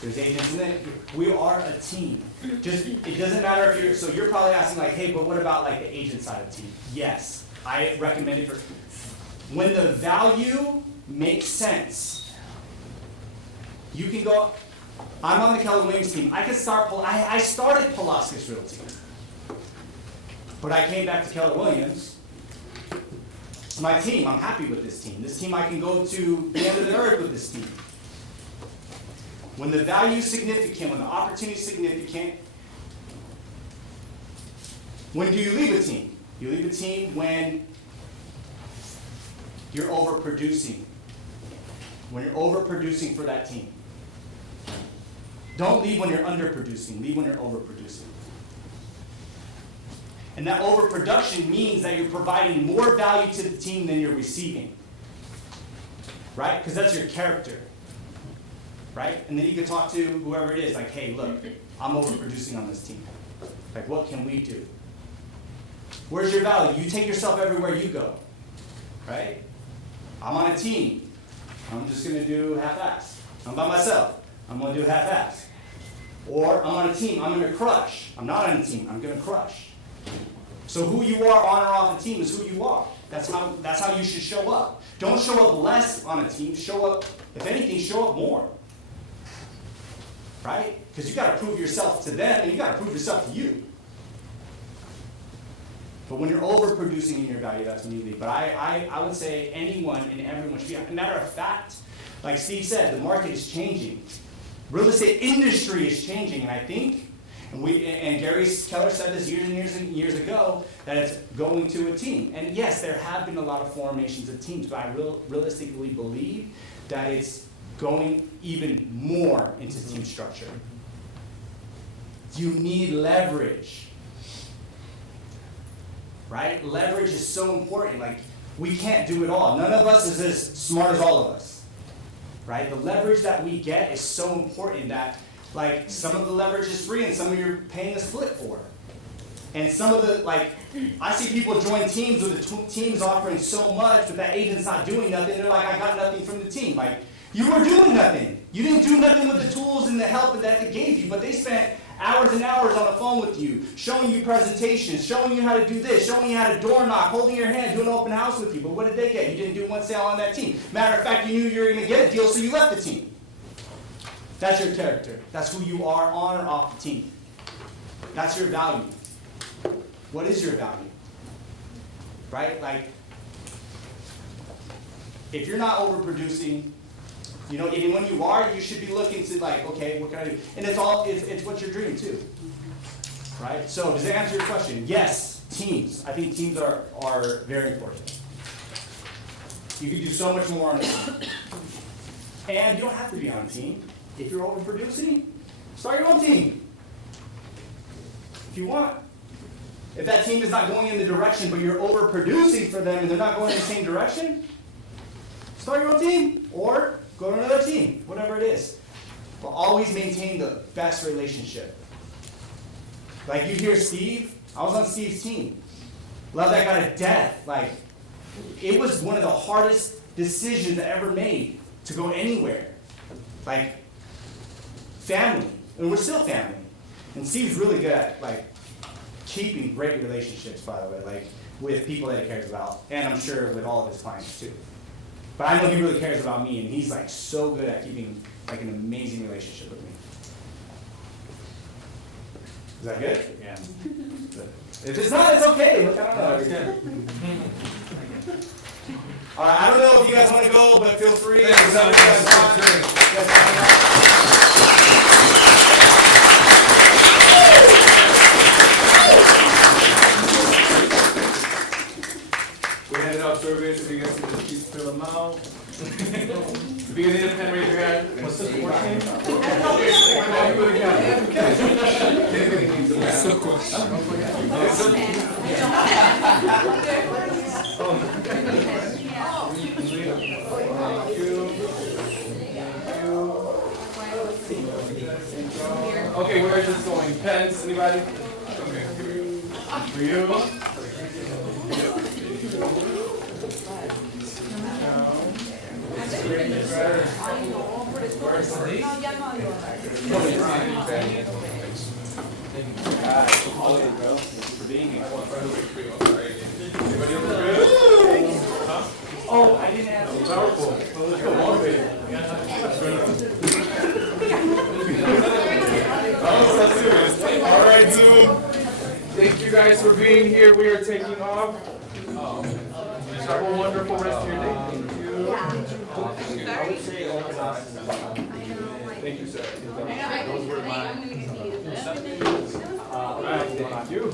There's agents in it. We are a team. Just it doesn't matter if you're. So you're probably asking like, hey, but what about like the agent side of the team? Yes, I recommend it for when the value makes sense. You can go. I'm on the Keller Williams team. I can start. I started Paulauskas Realty, but I came back to Keller Williams. It's my team. I'm happy with this team. This team, I can go to the end of the earth with this team. When the value is significant, when the opportunity is significant, when do you leave a team? You leave a team when you're overproducing. When you're overproducing for that team. Don't leave when you're underproducing. Leave when you're overproducing. And that overproduction means that you're providing more value to the team than you're receiving. Right? Because that's your character. Right? And then you can talk to whoever it is, like, hey, look, I'm overproducing on this team. Like, what can we do? Where's your value? You take yourself everywhere you go. Right? I'm on a team. I'm just going to do half-ass. I'm by myself. I'm going to do half-ass. Or I'm on a team. I'm going to crush. I'm not on a team. I'm going to crush. So who you are on or off a team is who you are. That's how you should show up. Don't show up less on a team. Show up, if anything, show up more. Right? Because you got to prove yourself to them, and you got to prove yourself to you. But when you're overproducing in your value, that's when you leave. But I would say anyone and everyone should be. A matter of fact, like Steve said, the market is changing. Real estate industry is changing, and I think, and Gary Keller said this years and years ago, that it's going to a team. And yes, there have been a lot of formations of teams, but I realistically believe that it's going even more into team structure. You need leverage. Right? Leverage is so important. Like, we can't do it all. None of us is as smart as all of us. Right? The leverage that we get is so important that, like, some of the leverage is free and some of you're paying a split for. And some of the, like, I see people join teams with the teams offering so much, but that agent's not doing nothing. They're like, I got nothing from the team. Like, you were doing nothing. You didn't do nothing with the tools and the help that they gave you, but they spent hours and hours on the phone with you, showing you presentations, showing you how to do this, showing you how to door knock, holding your hand, doing an open house with you. But what did they get? You didn't do one sale on that team. Matter of fact, you knew you were going to get a deal, so you left the team. That's your character. That's who you are on or off the team. That's your value. What is your value? Right? Like, if you're not overproducing, you know, even when you are, you should be looking to, like, okay, what can I do? And it's what's your dream too, right? So does that answer your question? Yes, teams. I think teams are very important. You can do so much more on a team. And you don't have to be on a team. If you're overproducing, start your own team. If you want. If that team is not going in the direction, but you're overproducing for them and they're not going in the same direction, start your own team. Or go to another team, whatever it is. But always maintain the best relationship. Like you hear Steve, I was on Steve's team. Love that guy to death. Like, it was one of the hardest decisions I ever made to go anywhere. Like, family. And we're still family. And Steve's really good at, like, keeping great relationships, by the way, like, with people that he cares about. And I'm sure with all of his clients, too. But I know he really cares about me, and he's, like, so good at keeping, like, an amazing relationship with me. Is that good? Yeah. Good. If it's not, it's okay. Look, I don't know. All right, I don't know if you guys want to go, but feel free. Thanks, Whatever you guys want. We handed out surveys, if you guys can just keep fill them out. If you need a pen, raise your hand. What's the sports name? Okay, where is this going? Pens, anybody? For you. Oh, I didn't have Powerful. Let's go motivated. So serious. All right, Zoom. Thank you guys for being here. We are taking off. Have a wonderful rest of your day. Thank you. I would say open house. Thank you, sir. Those were mine. All right, thank you.